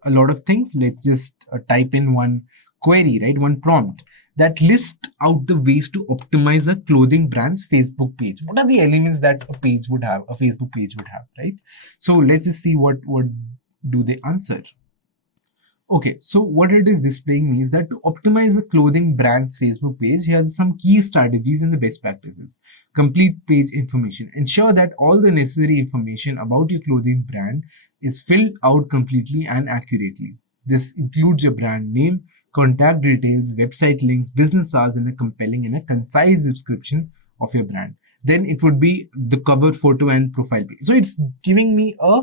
a lot of things, let's just type in one query, right? One prompt that lists out the ways to optimize a clothing brand's Facebook page. What are the elements that a page would have, a Facebook page would have, right? So let's just see what do they answer. Okay, so what it is displaying me is that to optimize a clothing brand's Facebook page, here are some key strategies and the best practices. Complete page information. Ensure that all the necessary information about your clothing brand is filled out completely and accurately. This includes your brand name, contact details, website links, business hours, and a compelling and a concise description of your brand. Then it would be the cover photo and profile page. So it's giving me a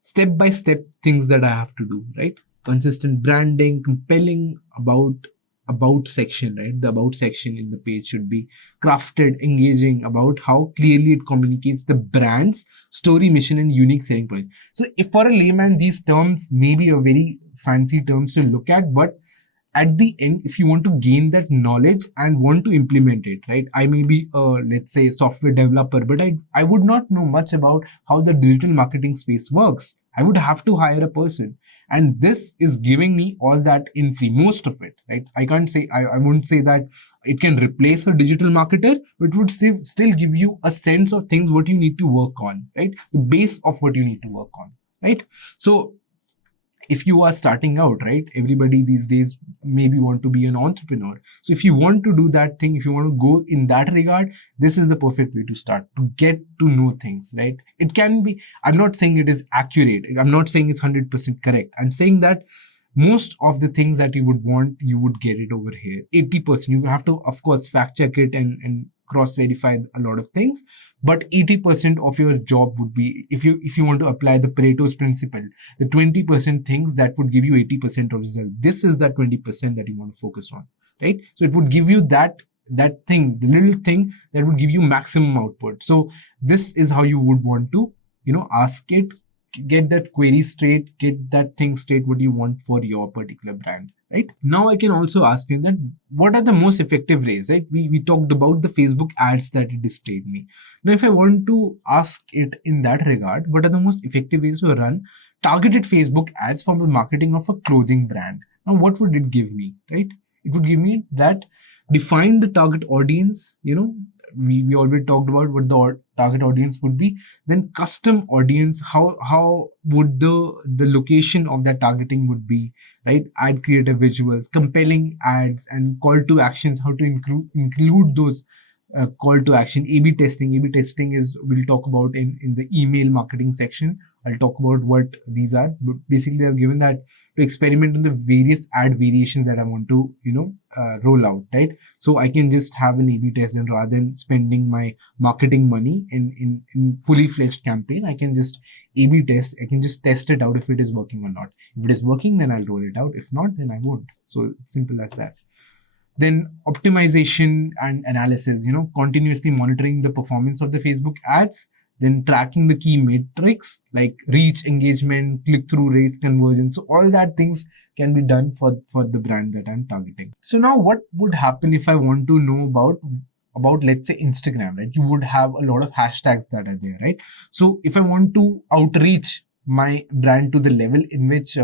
step-by-step things that I have to do, right? Consistent branding, compelling about section, right? The about section in the page should be crafted, engaging about how clearly it communicates the brand's story, mission, and unique selling point. So if for a layman, these terms may be a very fancy terms to look at, but at the end, if you want to gain that knowledge and want to implement it, right? I may be let's say software developer, but I would not know much about how the digital marketing space works. I would have to hire a person, and this is giving me all that in free, most of it, right? I can't say, I wouldn't say that it can replace a digital marketer, but it would still give you a sense of things what you need to work on, right? The base of what you need to work on, right? So if you are starting out, right, everybody these days maybe want to be an entrepreneur. So if you want to do that thing, if you want to go in that regard, this is the perfect way to start, to get to know things, right? It can be, I'm not saying it is accurate, I'm not saying it's 100% correct, I'm saying that most of the things that you would want, you would get it over here. 80%, you have to of course fact check it and cross verify a lot of things, but 80% of your job would be, if you want to apply the Pareto's principle, the 20% things that would give you 80% of result, this is that 20% that you want to focus on, right? So it would give you that thing, the little thing that would give you maximum output. So this is how you would want to ask it, get that query straight, get that thing straight, what you want for your particular brand. Right now, I can also ask you that what are the most effective ways, right? We talked about the Facebook ads that it displayed me. Now, if I want to ask it in that regard, what are the most effective ways to run targeted Facebook ads for the marketing of a clothing brand? Now, what would it give me, right? It would give me that define the target audience, we already talked about what the target audience would be. Then custom audience, how would the location of that targeting would be, right? Ad creative visuals, compelling ads, and call to actions, how to include those call to action. A/B testing. A/B testing is, we'll talk about in the email marketing section. I'll talk about what these are, but basically they're given that to experiment on the various ad variations that I want to roll out, right? So I can just have an A/B test, and rather than spending my marketing money in fully fledged campaign, I can just A/B test. I can just test it out if it is working or not. If it is working, then I'll roll it out. If not, then I won't. So it's simple as that. Then optimization and analysis, continuously monitoring the performance of the Facebook ads, then tracking the key metrics like reach, engagement, click-through rates, conversion. So all that things can be done for the brand that I'm targeting. So now what would happen if I want to know about let's say Instagram, right? You would have a lot of hashtags that are there, right? So if I want to outreach my brand to the level in which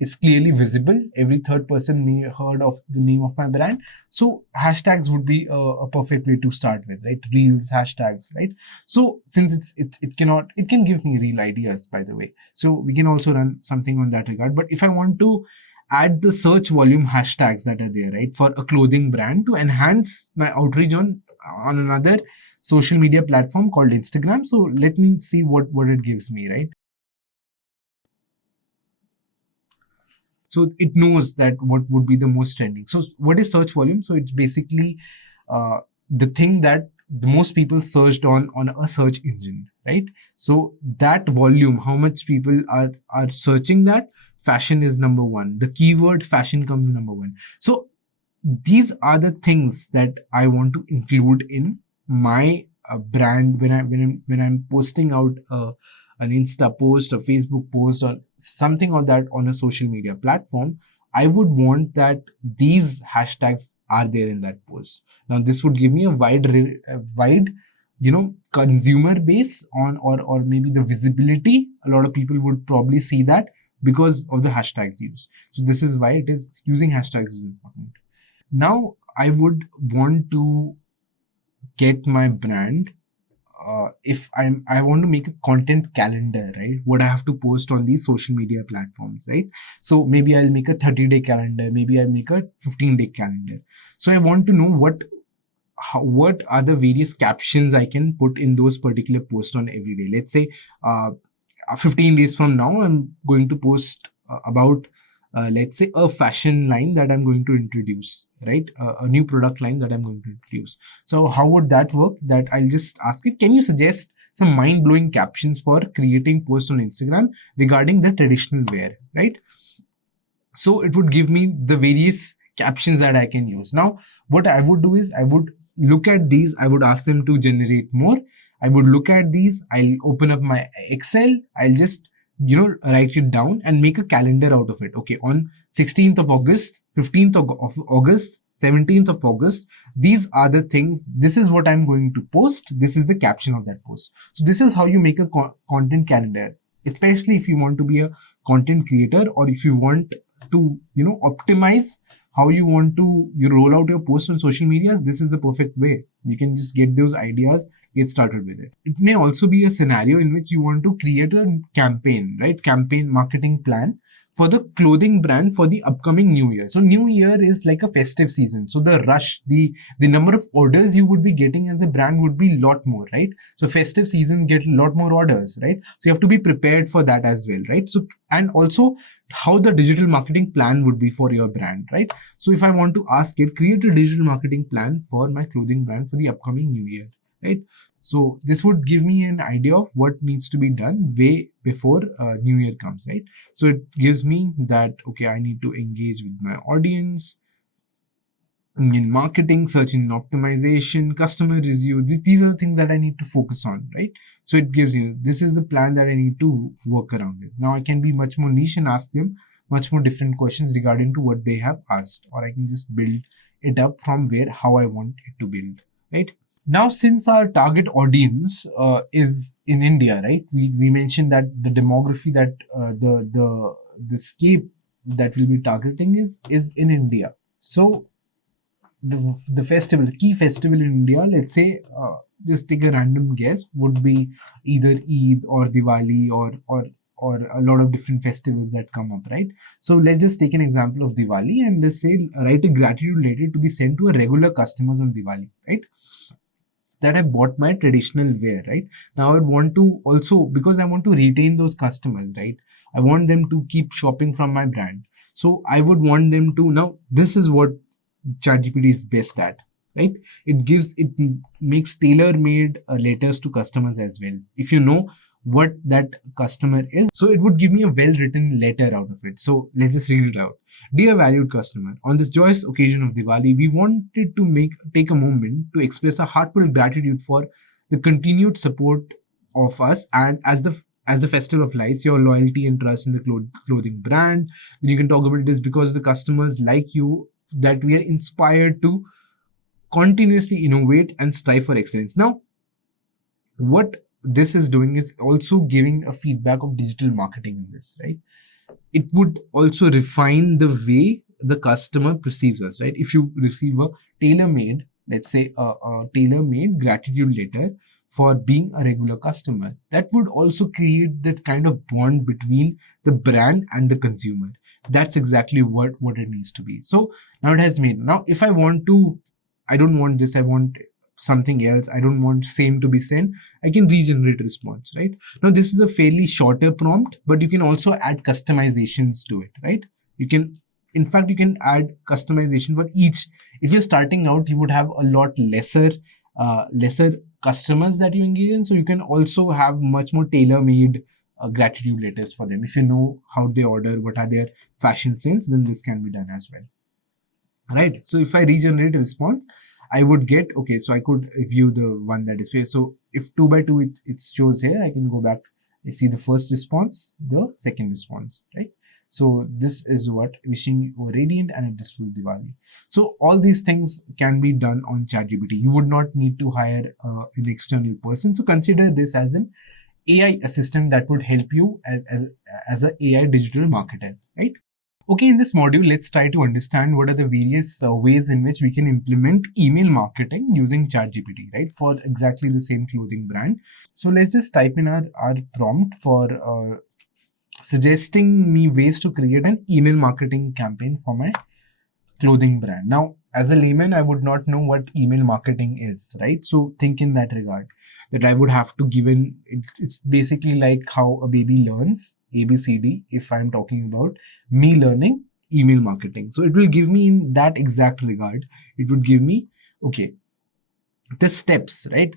is clearly visible, every third person may heard of the name of my brand. So hashtags would be a perfect way to start with, right? Reels, hashtags, right? So since it can give me real ideas, by the way. So we can also run something on that regard. But if I want to add the search volume hashtags that are there, right, for a clothing brand to enhance my outreach on another social media platform called Instagram. So let me see what it gives me, right? So it knows that what would be the most trending. So what is search volume? So it's basically the thing that the most people searched on a search engine, right? So that volume, how much people are searching that, fashion is number one. The keyword fashion comes number one. So these are the things that I want to include in my brand when I'm posting out an Insta post, a Facebook post, or something like that on a social media platform. I would want that these hashtags are there in that post. Now this would give me a wide consumer base on, or maybe the visibility. A lot of people would probably see that because of the hashtags used. So this is why it is using hashtags is important. Now I would want to get my brand. If I want to make a content calendar, right? What I have to post on these social media platforms, right? So maybe I'll make a 30-day calendar. Maybe I'll make a 15-day calendar. So I want to know what are the various captions I can put in those particular posts on every day. Let's say 15 days from now, I'm going to post about let's say a fashion line that I'm going to introduce, right? A new product line that I'm going to introduce. So how would that work? That I'll just ask it, can you suggest some mind-blowing captions for creating posts on Instagram regarding the traditional wear, right? So it would give me the various captions that I can use. Now, what I would do is I would look at these, I would ask them to generate more. I would look at these, I'll open up my Excel, I'll just write it down and make a calendar out of it. Okay, on 16th of August, 15th of August, 17th of August, these are the things, this is what I'm going to post, this is the caption of that post. So this is how you make a content calendar, especially if you want to be a content creator, or if you want to optimize how you want to roll out your posts on social medias. This is the perfect way. You can just get those ideas, get started with it. It may also be a scenario in which you want to create a campaign, right? Campaign marketing plan for the clothing brand for the upcoming new year. So new year is like a festive season. So the rush, the number of orders you would be getting as a brand would be a lot more, right? So festive season get a lot more orders, right? So you have to be prepared for that as well, right? So, and also how the digital marketing plan would be for your brand, right? So if I want to ask it, create a digital marketing plan for my clothing brand for the upcoming new year, right? So this would give me an idea of what needs to be done way before new year comes, right? So it gives me that, okay, I need to engage with my audience in marketing, search engine optimization, customer review. These are the things that I need to focus on, right? So it gives you, this is the plan that I need to work around with. Now I can be much more niche and ask them much more different questions regarding to what they have asked, or I can just build it up from how I want it to build, right? Now, since our target audience is in India, right? We mentioned that the demography that the scape that we'll be targeting is in India. So the festival, the key festival in India, let's say, just take a random guess, would be either Eid or Diwali or a lot of different festivals that come up, right? So let's just take an example of Diwali, and let's say write a gratitude letter to be sent to a regular customers on Diwali, right? That I bought my traditional wear, right? Now I want to also, because I want to retain those customers, right? I want them to keep shopping from my brand. So I would want them to, now this is what ChatGPT is best at, right? It makes tailor-made letters to customers as well. If you know what that customer is, so it would give me a well-written letter out of it. So let's just read it out. Dear valued customer, on this joyous occasion of Diwali, we wanted to take a moment to express a heartfelt gratitude for the continued support of us, and as the festival of lights, your loyalty and trust in the clothing brand. You can talk about it is because the customers like you that we are inspired to continuously innovate and strive for excellence. Now, what this is doing is also giving a feedback of digital marketing in this, right? It would also refine the way the customer perceives us, right? If you receive a tailor-made, let's say a tailor-made gratitude letter for being a regular customer, that would also create that kind of bond between the brand and the consumer. that's exactly what it needs to be. So now it has made. Now if I don't want this, I want something else, I don't want same to be sent, I can regenerate a response, right? Now this is a fairly shorter prompt, but you can also add customizations to it, right? You can add customization for each. If you're starting out, you would have a lot lesser customers that you engage in, so you can also have much more tailor-made gratitude letters for them. If you know how they order, what are their fashion sense, then this can be done as well, right? So if I regenerate a response, I would get, okay, so I could view the one that is fair. So if 2 by 2 it shows here, I can go back, I see the first response, the second response, right? So this is what wishing you a radiant and a blissful Diwali. So all these things can be done on ChatGPT. You would not need to hire an external person. So consider this as an AI assistant that would help you as an AI digital marketer, right? Okay, in this module, let's try to understand what are the various ways in which we can implement email marketing using ChatGPT, right? For exactly the same clothing brand. So let's just type in our prompt for suggesting me ways to create an email marketing campaign for my clothing brand. Now, as a layman, I would not know what email marketing is, right? So think in that regard, that I would have to it's basically like how a baby learns ABCD. If I'm talking about me learning email marketing, so it will give me in that exact regard, it would give me, okay, the steps, right?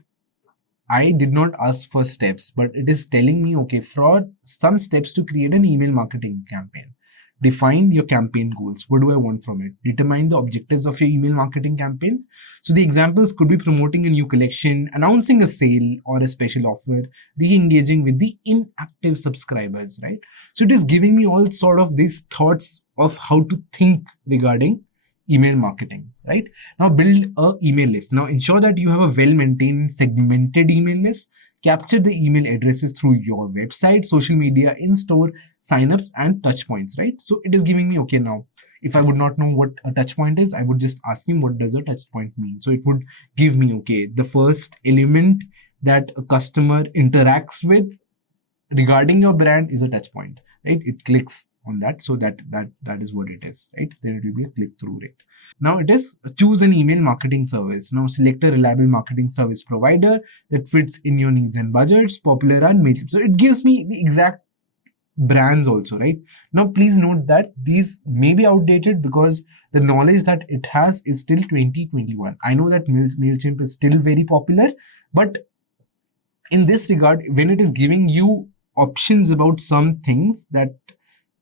I did not ask for steps, but it is telling me, okay, for some steps to create an email marketing campaign. Define your campaign goals. What do I want from it? Determine the objectives of your email marketing campaigns. So the examples could be promoting a new collection, announcing a sale or a special offer, re-engaging with the inactive subscribers, right? So it is giving me all sort of these thoughts of how to think regarding email marketing, right? Now build a email list. Now ensure that you have a well-maintained segmented email list. Capture the email addresses through your website, social media, in-store, signups, and touch points, right? So it is giving me, okay, now, if I would not know what a touch point is, I would just ask him, what does a touch point mean? So it would give me, okay, the first element that a customer interacts with regarding your brand is a touch point, right? It clicks on that, so that is what it is, right? Then it will be a click-through rate. Now it is choose an email marketing service. Now select a reliable marketing service provider that fits in your needs and budgets. Popular and Mailchimp. So it gives me the exact brands also, right? Now please note that these may be outdated because the knowledge that it has is still 2021. I know that Mailchimp is still very popular, but in this regard, when it is giving you options about some things that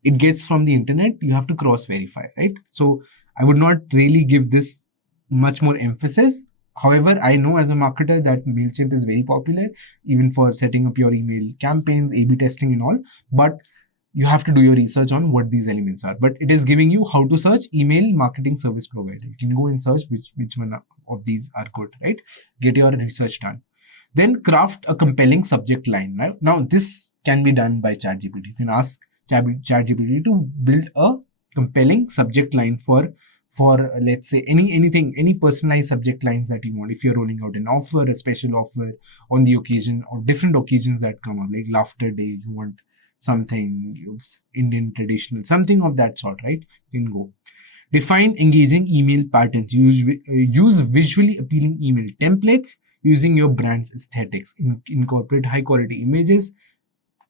it gets from the internet, you have to cross verify, right? So I would not really give this much more emphasis. However, I know as a marketer that Mailchimp is very popular, even for setting up your email campaigns, A/B testing and all, but you have to do your research on what these elements are. But it is giving you how to search email marketing service provider. You can go and search which one of these are good, right? Get your research done. Then craft a compelling subject line. Right? Now this can be done by ChatGPT. You can ask ChatGPT to build a compelling subject line for let's say any personalized subject lines that you want. If you're rolling out an offer, a special offer on the occasion or different occasions that come up, like laughter day, you want something Indian traditional, something of that sort, right? You can go. Define engaging email patterns. Use visually appealing email templates using your brand's aesthetics. Incorporate high quality images.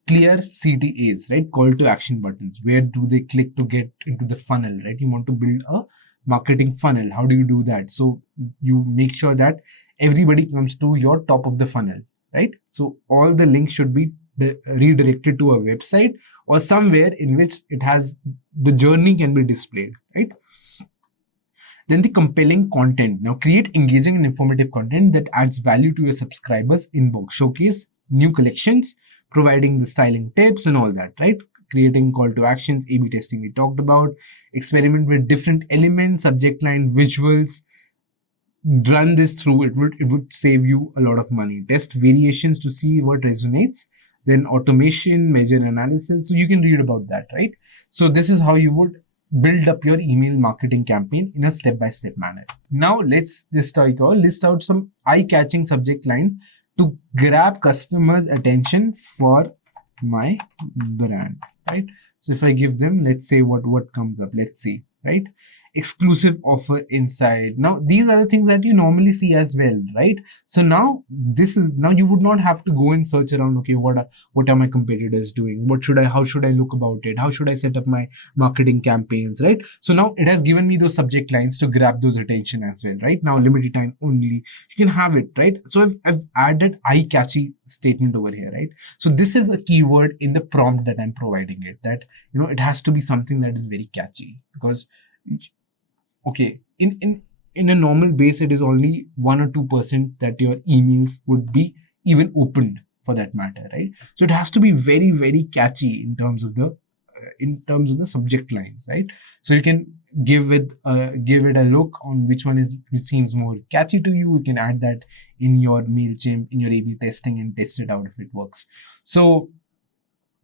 Clear CTAs, right? Call to action buttons. Where do they click to get into the funnel, right? You want to build a marketing funnel. How do you do that? So you make sure that everybody comes to your top of the funnel, right? So all the links should be redirected to a website or somewhere in which it has the journey can be displayed, right? Then the compelling content. Now create engaging and informative content that adds value to your subscribers' inbox. Showcase new collections, providing the styling tips and all that, right? Creating call to actions, A/B testing we talked about, experiment with different elements, subject line, visuals. Run this through, it would save you a lot of money. Test variations to see what resonates. Then automation, measure analysis. So you can read about that, right? So this is how you would build up your email marketing campaign in a step-by-step manner. Now let's just list out some eye-catching subject line to grab customers' attention for my brand, right? So if I give them, let's say what comes up, let's see, right? Exclusive offer inside. Now these are the things that you normally see as well, right? So now now you would not have to go and search around, okay, what are my competitors doing, how should I look about it, how should I set up my marketing campaigns, right? So now it has given me those subject lines to grab those attention as well, right? Now limited time only, you can have it, right? So I've added eye catchy statement over here, right? So this is a keyword in the prompt that I'm providing it, that it has to be something that is very catchy, because okay, in a normal base it is only 1 or 2% that your emails would be even opened, for that matter, right? So it has to be very, very catchy in terms of the subject lines, right? So you can give it a look on which seems more catchy to you. You can add that in your MailChimp, in your A/B testing, and test it out if it works. So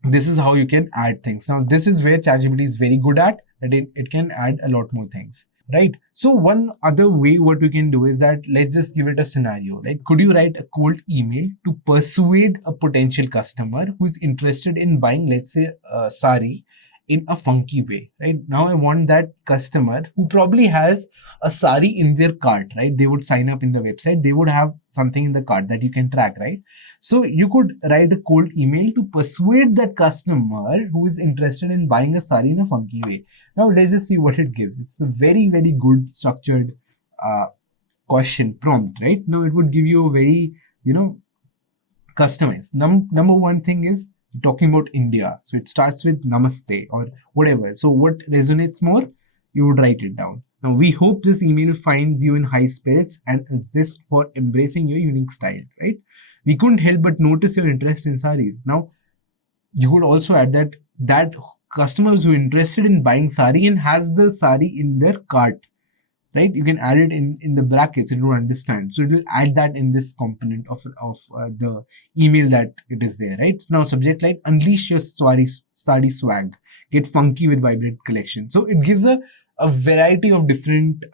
this is how you can add things. Now this is where ChatGPT is very good at, that it can add a lot more things, right? So one other way what we can do is that, let's just give it a scenario, like, could you write a cold email to persuade a potential customer who is interested in buying, let's say, a sari in a funky way, right? Now I want that customer who probably has a sari in their cart, right? They would sign up in the website, they would have something in the cart that you can track, right? So you could write a cold email to persuade that customer who is interested in buying a sari in a funky way. Now let's just see what it gives. It's a very, very good structured question prompt, right? Now it would give you a very, customized. Number one thing is talking about India. So it starts with namaste or whatever. So what resonates more, you would write it down. Now we hope this email finds you in high spirits and assist for embracing your unique style, right? We couldn't help but notice your interest in saris. Now you could also add that customers who are interested in buying sari and has the sari in their cart, right? You can add it in the brackets. You don't understand, so it will add that in this component of the email that it is there, right? Now subject line: unleash your sari swag, get funky with vibrant collection. So it gives a variety of different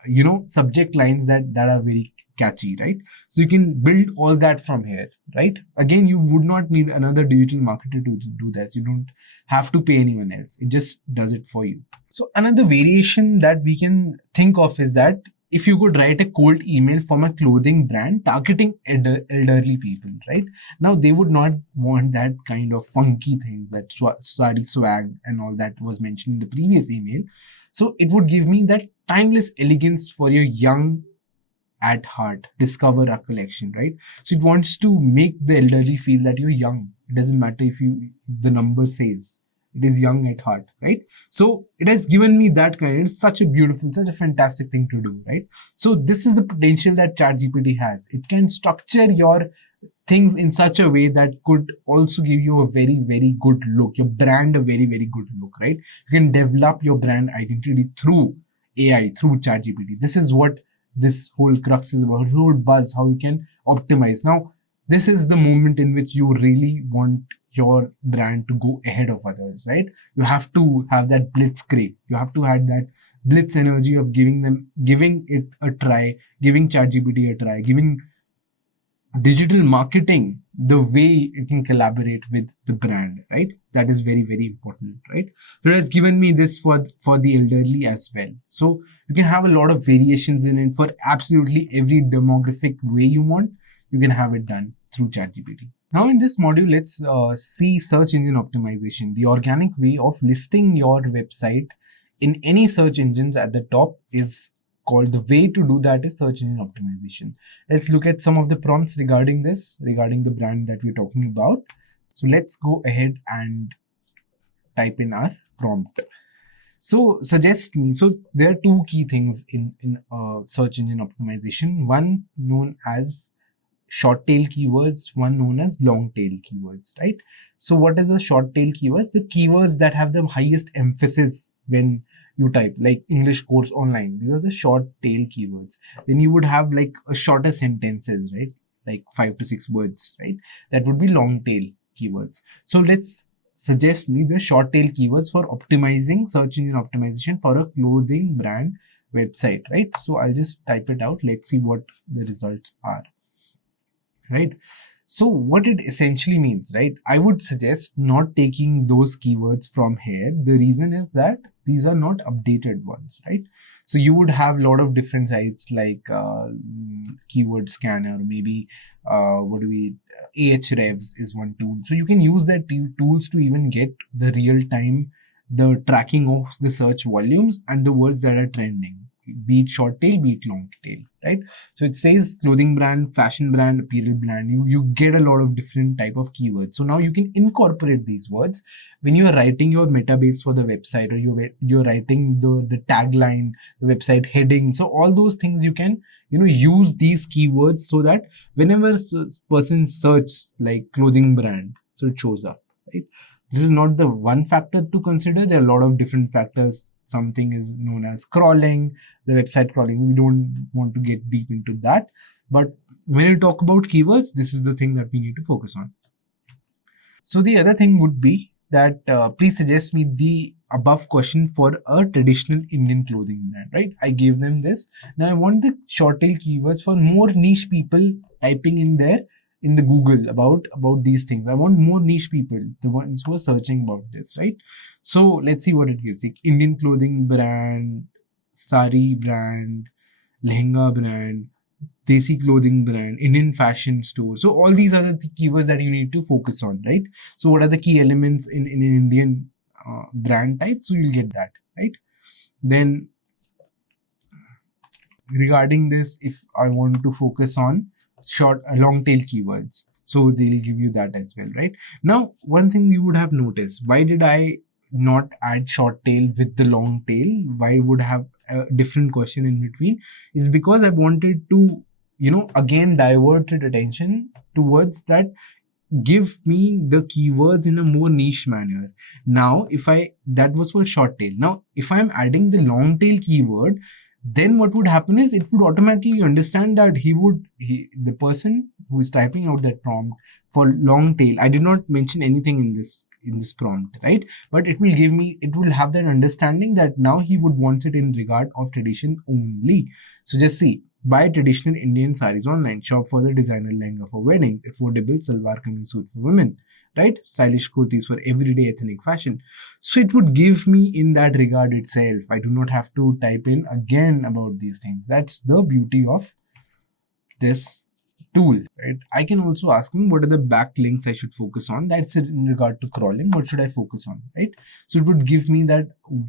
subject lines that are very catchy, right? So you can build all that from here, right? Again, you would not need another digital marketer to do this. You don't have to pay anyone else. It just does it for you. So another variation that we can think of is that if you could write a cold email from a clothing brand targeting elderly people, right? Now they would not want that kind of funky thing, that sari swag and all that was mentioned in the previous email. So it would give me that timeless elegance for your young at heart. Discover our collection, right? So it wants to make the elderly feel that you're young. It doesn't matter if the number says it is young at heart, right? So it has given me that kind. It's such a fantastic thing to do, right? So this is the potential that ChatGPT has. It can structure your things in such a way that could also give you a very, very good look, your brand a very, very good look, right? You can develop your brand identity through AI, through ChatGPT. This is what this whole crux is about, whole buzz, how you can optimize. Now this is the moment in which you really want your brand to go ahead of others, right? You have to have that blitzkrieg. You have to have that blitz energy of giving it a try, giving ChatGPT a try, giving digital marketing the way it can collaborate with the brand, right? That is very, very important, right? So it has given me this for the elderly as well. So you can have a lot of variations in it for absolutely every demographic way you want. You can have it done through ChatGPT. Now in this module, let's see search engine optimization. The organic way of listing your website in any search engines at the top is called, the way to do that is search engine optimization. Let's look at some of the prompts regarding the brand that we're talking about. So let's go ahead and type in our prompt. So suggest me. So there are two key things in search engine optimization. One known as short tail keywords, one known as long tail keywords, right? So what is the short tail keywords? The keywords that have the highest emphasis when you type, like English course online. These are the short tail keywords. Then you would have like a shorter sentences, right? Like 5 to 6 words, right? That would be long tail keywords. So let's suggest me the short tail keywords for optimizing search engine optimization for a clothing brand website, right? So I'll just type it out. Let's see what the results are, right? So what it essentially means, right? I would suggest not taking those keywords from here. The reason is that these are not updated ones, right? So you would have a lot of different sites like keyword scanner, maybe Ahrefs is one tool. So you can use that tools to even get the real time, the tracking of the search volumes and the words that are trending, be it short tail, be it long tail, right? So it says clothing brand, fashion brand, apparel brand. You get a lot of different type of keywords. So now you can incorporate these words when you are writing your meta base for the website, or you're writing the tagline, the website heading. So all those things you can use these keywords, so that whenever person search like clothing brand, so it shows up, right? This is not the one factor to consider. There are a lot of different factors. Something is known as crawling, the website crawling. We don't want to get deep into that. But when you talk about keywords, this is the thing that we need to focus on. So the other thing would be that please suggest me the above question for a traditional Indian clothing brand, right? I gave them this. Now I want the short tail keywords for more niche people typing in there in the Google about these things. I want more niche people, the ones who are searching about this, right? So let's see what it gives. Like Indian clothing brand, sari brand, lehenga brand, desi clothing brand, Indian fashion store. So all these are the keywords that you need to focus on, right? So what are the key elements in an Indian brand type? So you'll get that, right? Then regarding this, if I want to focus on long tail keywords, so they'll give you that as well, right? Now, one thing you would have noticed, why did I not add short tail with the long tail? Why would have a different question in between? Is because I wanted to, again diverted attention towards that. Give me the keywords in a more niche manner. Now, that was for short tail. Now, if I'm adding the long tail keyword, then what would happen is it would automatically understand that the person who is typing out that prompt for long tail, I did not mention anything in this prompt, right? But it will have that understanding that now he would want it in regard of tradition only. So just see, buy traditional Indian saris online, shop for the designer lehenga for weddings, affordable salwar kameez suit for women, right? Stylish kurtis for everyday ethnic fashion. So it would give me in that regard itself. I do not have to type in again about these things. That's the beauty of this tool, right? I can also ask him what are the backlinks I should focus on. That's it in regard to crawling. What should I focus on, right? So it would give me that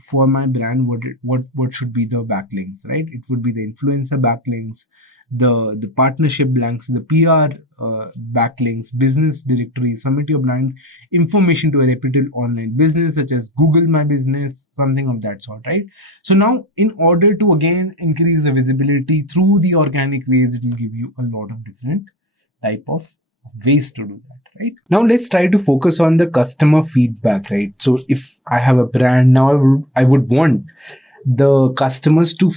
for my brand, what should be the backlinks, right? It would be the influencer backlinks, the partnership blanks, the PR backlinks, business directory, submit your blanks, information to a reputable online business such as Google My Business, something of that sort, right? So now, in order to again increase the visibility through the organic ways, it will give you a lot of different type of ways to do that, right? Now let's try to focus on the customer feedback, right? So if I have a brand now, I would want the customers to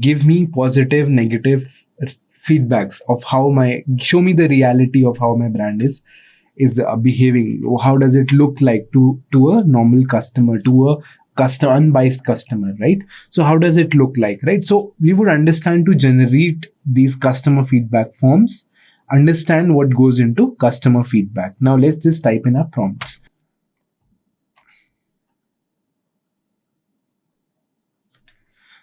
give me positive, negative feedbacks of show me the reality of how my brand is behaving. How does it look like to a normal customer, to a unbiased customer, right? So how does it look like, right? So we would understand to generate these customer feedback forms, understand what goes into customer feedback. Now let's just type in our prompts.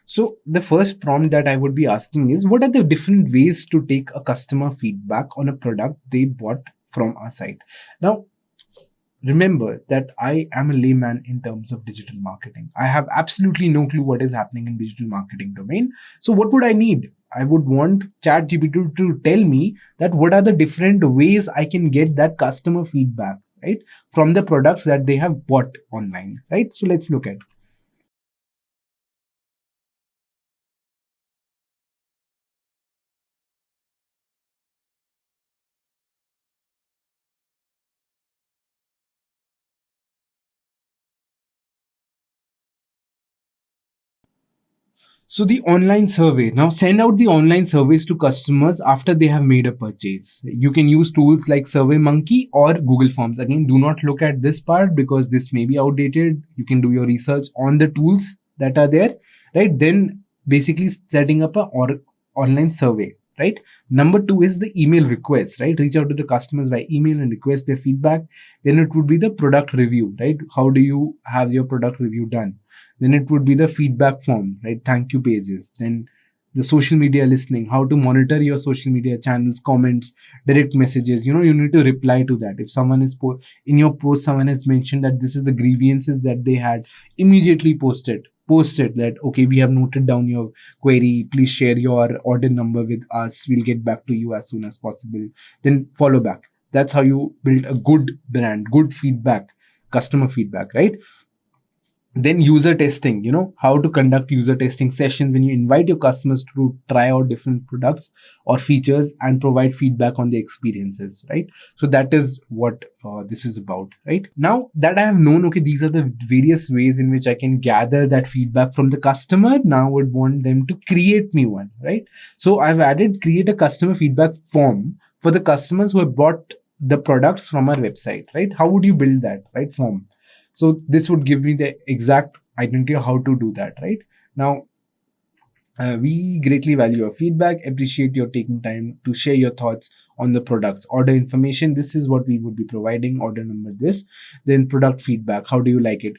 So the first prompt that I would be asking is, what are the different ways to take a customer feedback on a product they bought from our site? Now, remember that I am a layman in terms of digital marketing. I have absolutely no clue what is happening in digital marketing domain. So what would I need? I would want ChatGPT to tell me that what are the different ways I can get that customer feedback, right, from the products that they have bought online, right? So let's look at. So the online survey, now send out the online surveys to customers after they have made a purchase. You can use tools like SurveyMonkey or Google Forms. Again, do not look at this part because this may be outdated. You can do your research on the tools that are there, right? Then basically setting up a online survey, right? Number two is the email request, right? Reach out to the customers by email and request their feedback. Then it would be the product review, right? How do you have your product review done? Then it would be the feedback form, right? Thank you pages. Then the social media listening, how to monitor your social media channels, comments, direct messages. You need to reply to that. If someone is in your post, someone has mentioned that this is the grievances that they had, immediately post it that, okay, we have noted down your query, please share your order number with us, we'll get back to you as soon as possible. Then follow back. That's how you build a good brand, good feedback, customer feedback, right? Then user testing, how to conduct user testing sessions when you invite your customers to try out different products or features and provide feedback on the experiences, right? So that is what this is about, right? Now that I have known, okay, these are the various ways in which I can gather that feedback from the customer. Now I would want them to create me one, right? So I've added create a customer feedback form for the customers who have bought the products from our website, right? How would you build that, right? Form. So this would give me the exact identity of how to do that, right? Now, we greatly value your feedback, appreciate your taking time to share your thoughts on the products. Order information, this is what we would be providing, order number this. Then product feedback, how do you like it?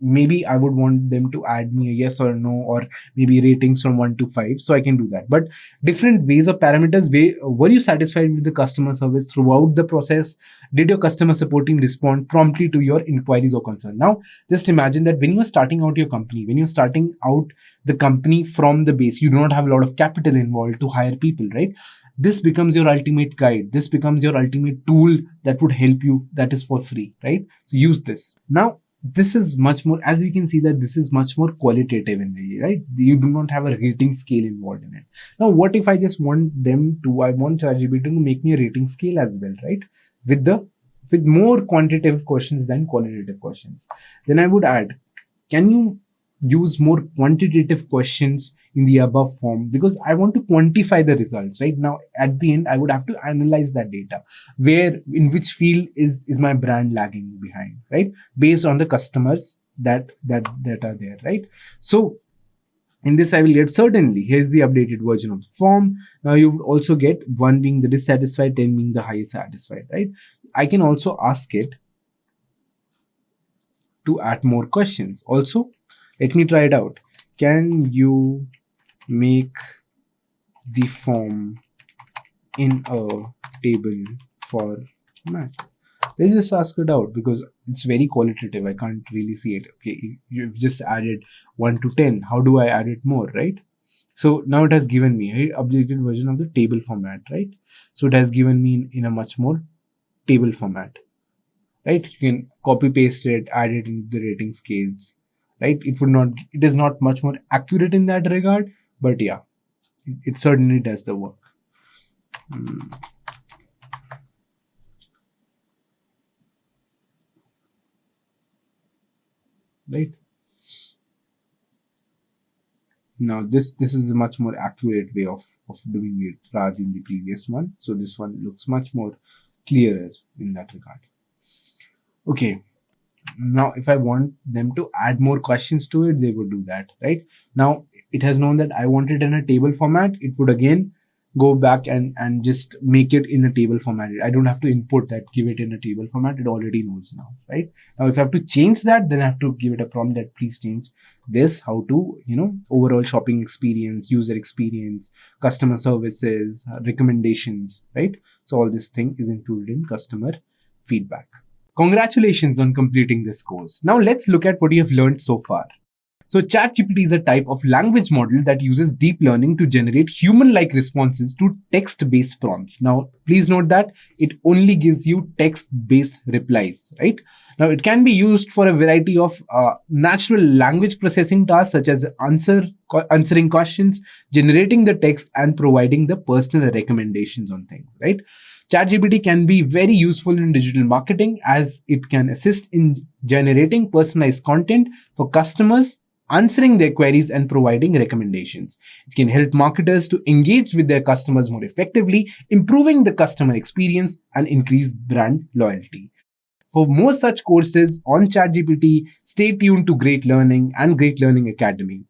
Maybe I would want them to add me a yes or no, or maybe ratings from 1 to 5, so I can do that. But different ways of parameters. Were you satisfied with the customer service throughout the process? Did your customer support team respond promptly to your inquiries or concern? Now just imagine that when you're starting out your company, when you're starting out the company from the base, you do not have a lot of capital involved to hire people, right? This becomes your ultimate guide. This becomes your ultimate tool that would help you, that is for free, right? So use this. Now this is much more, as you can see, that this is much more qualitative in the way, right? You do not have a rating scale involved in it. Now what if I just want I want ChatGPT to make me a rating scale as well, right? With more quantitative questions than qualitative questions. Then I would add, can you use more quantitative questions in the above form, because I want to quantify the results, right? Now at the end I would have to analyze that data, in which field is my brand lagging behind, right? Based on the customers that are there, right? So in this I will get, certainly here's the updated version of the form. Now you would also get 1 being the dissatisfied, 10 being the highest satisfied, right? I can also ask it to add more questions. Also, let me try it out. Can you make the form in a table format? Let's just ask it out, because it's very qualitative. I can't really see it. Okay, you've just added 1 to 10. How do I add it more, right? So now it has given me an updated version of the table format, right? So it has given me in a much more table format, right? You can copy paste it, add it into the rating scales, right? It is not much more accurate in that regard, but yeah, it certainly does the work. Right? Now this is a much more accurate way of doing it rather than the previous one. So this one looks much more clearer in that regard. Okay. Now if I want them to add more questions to it, they would do that, right? Now it has known that I want it in a table format. It would again go back and just make it in a table format. I don't have to input that, give it in a table format. It already knows now, right? Now if I have to change that, then I have to give it a prompt that please change this, how to, overall shopping experience, user experience, customer services, recommendations, right? So all this thing is included in customer feedback. Congratulations on completing this course. Now let's look at what you have learned so far. So ChatGPT is a type of language model that uses deep learning to generate human-like responses to text-based prompts. Now, please note that it only gives you text-based replies, right? Now, it can be used for a variety of natural language processing tasks, such as answering questions, generating the text, and providing the personal recommendations on things, right? ChatGPT can be very useful in digital marketing, as it can assist in generating personalized content for customers, answering their queries, and providing recommendations. It can help marketers to engage with their customers more effectively, improving the customer experience and increase brand loyalty. For more such courses on ChatGPT, stay tuned to Great Learning and Great Learning Academy.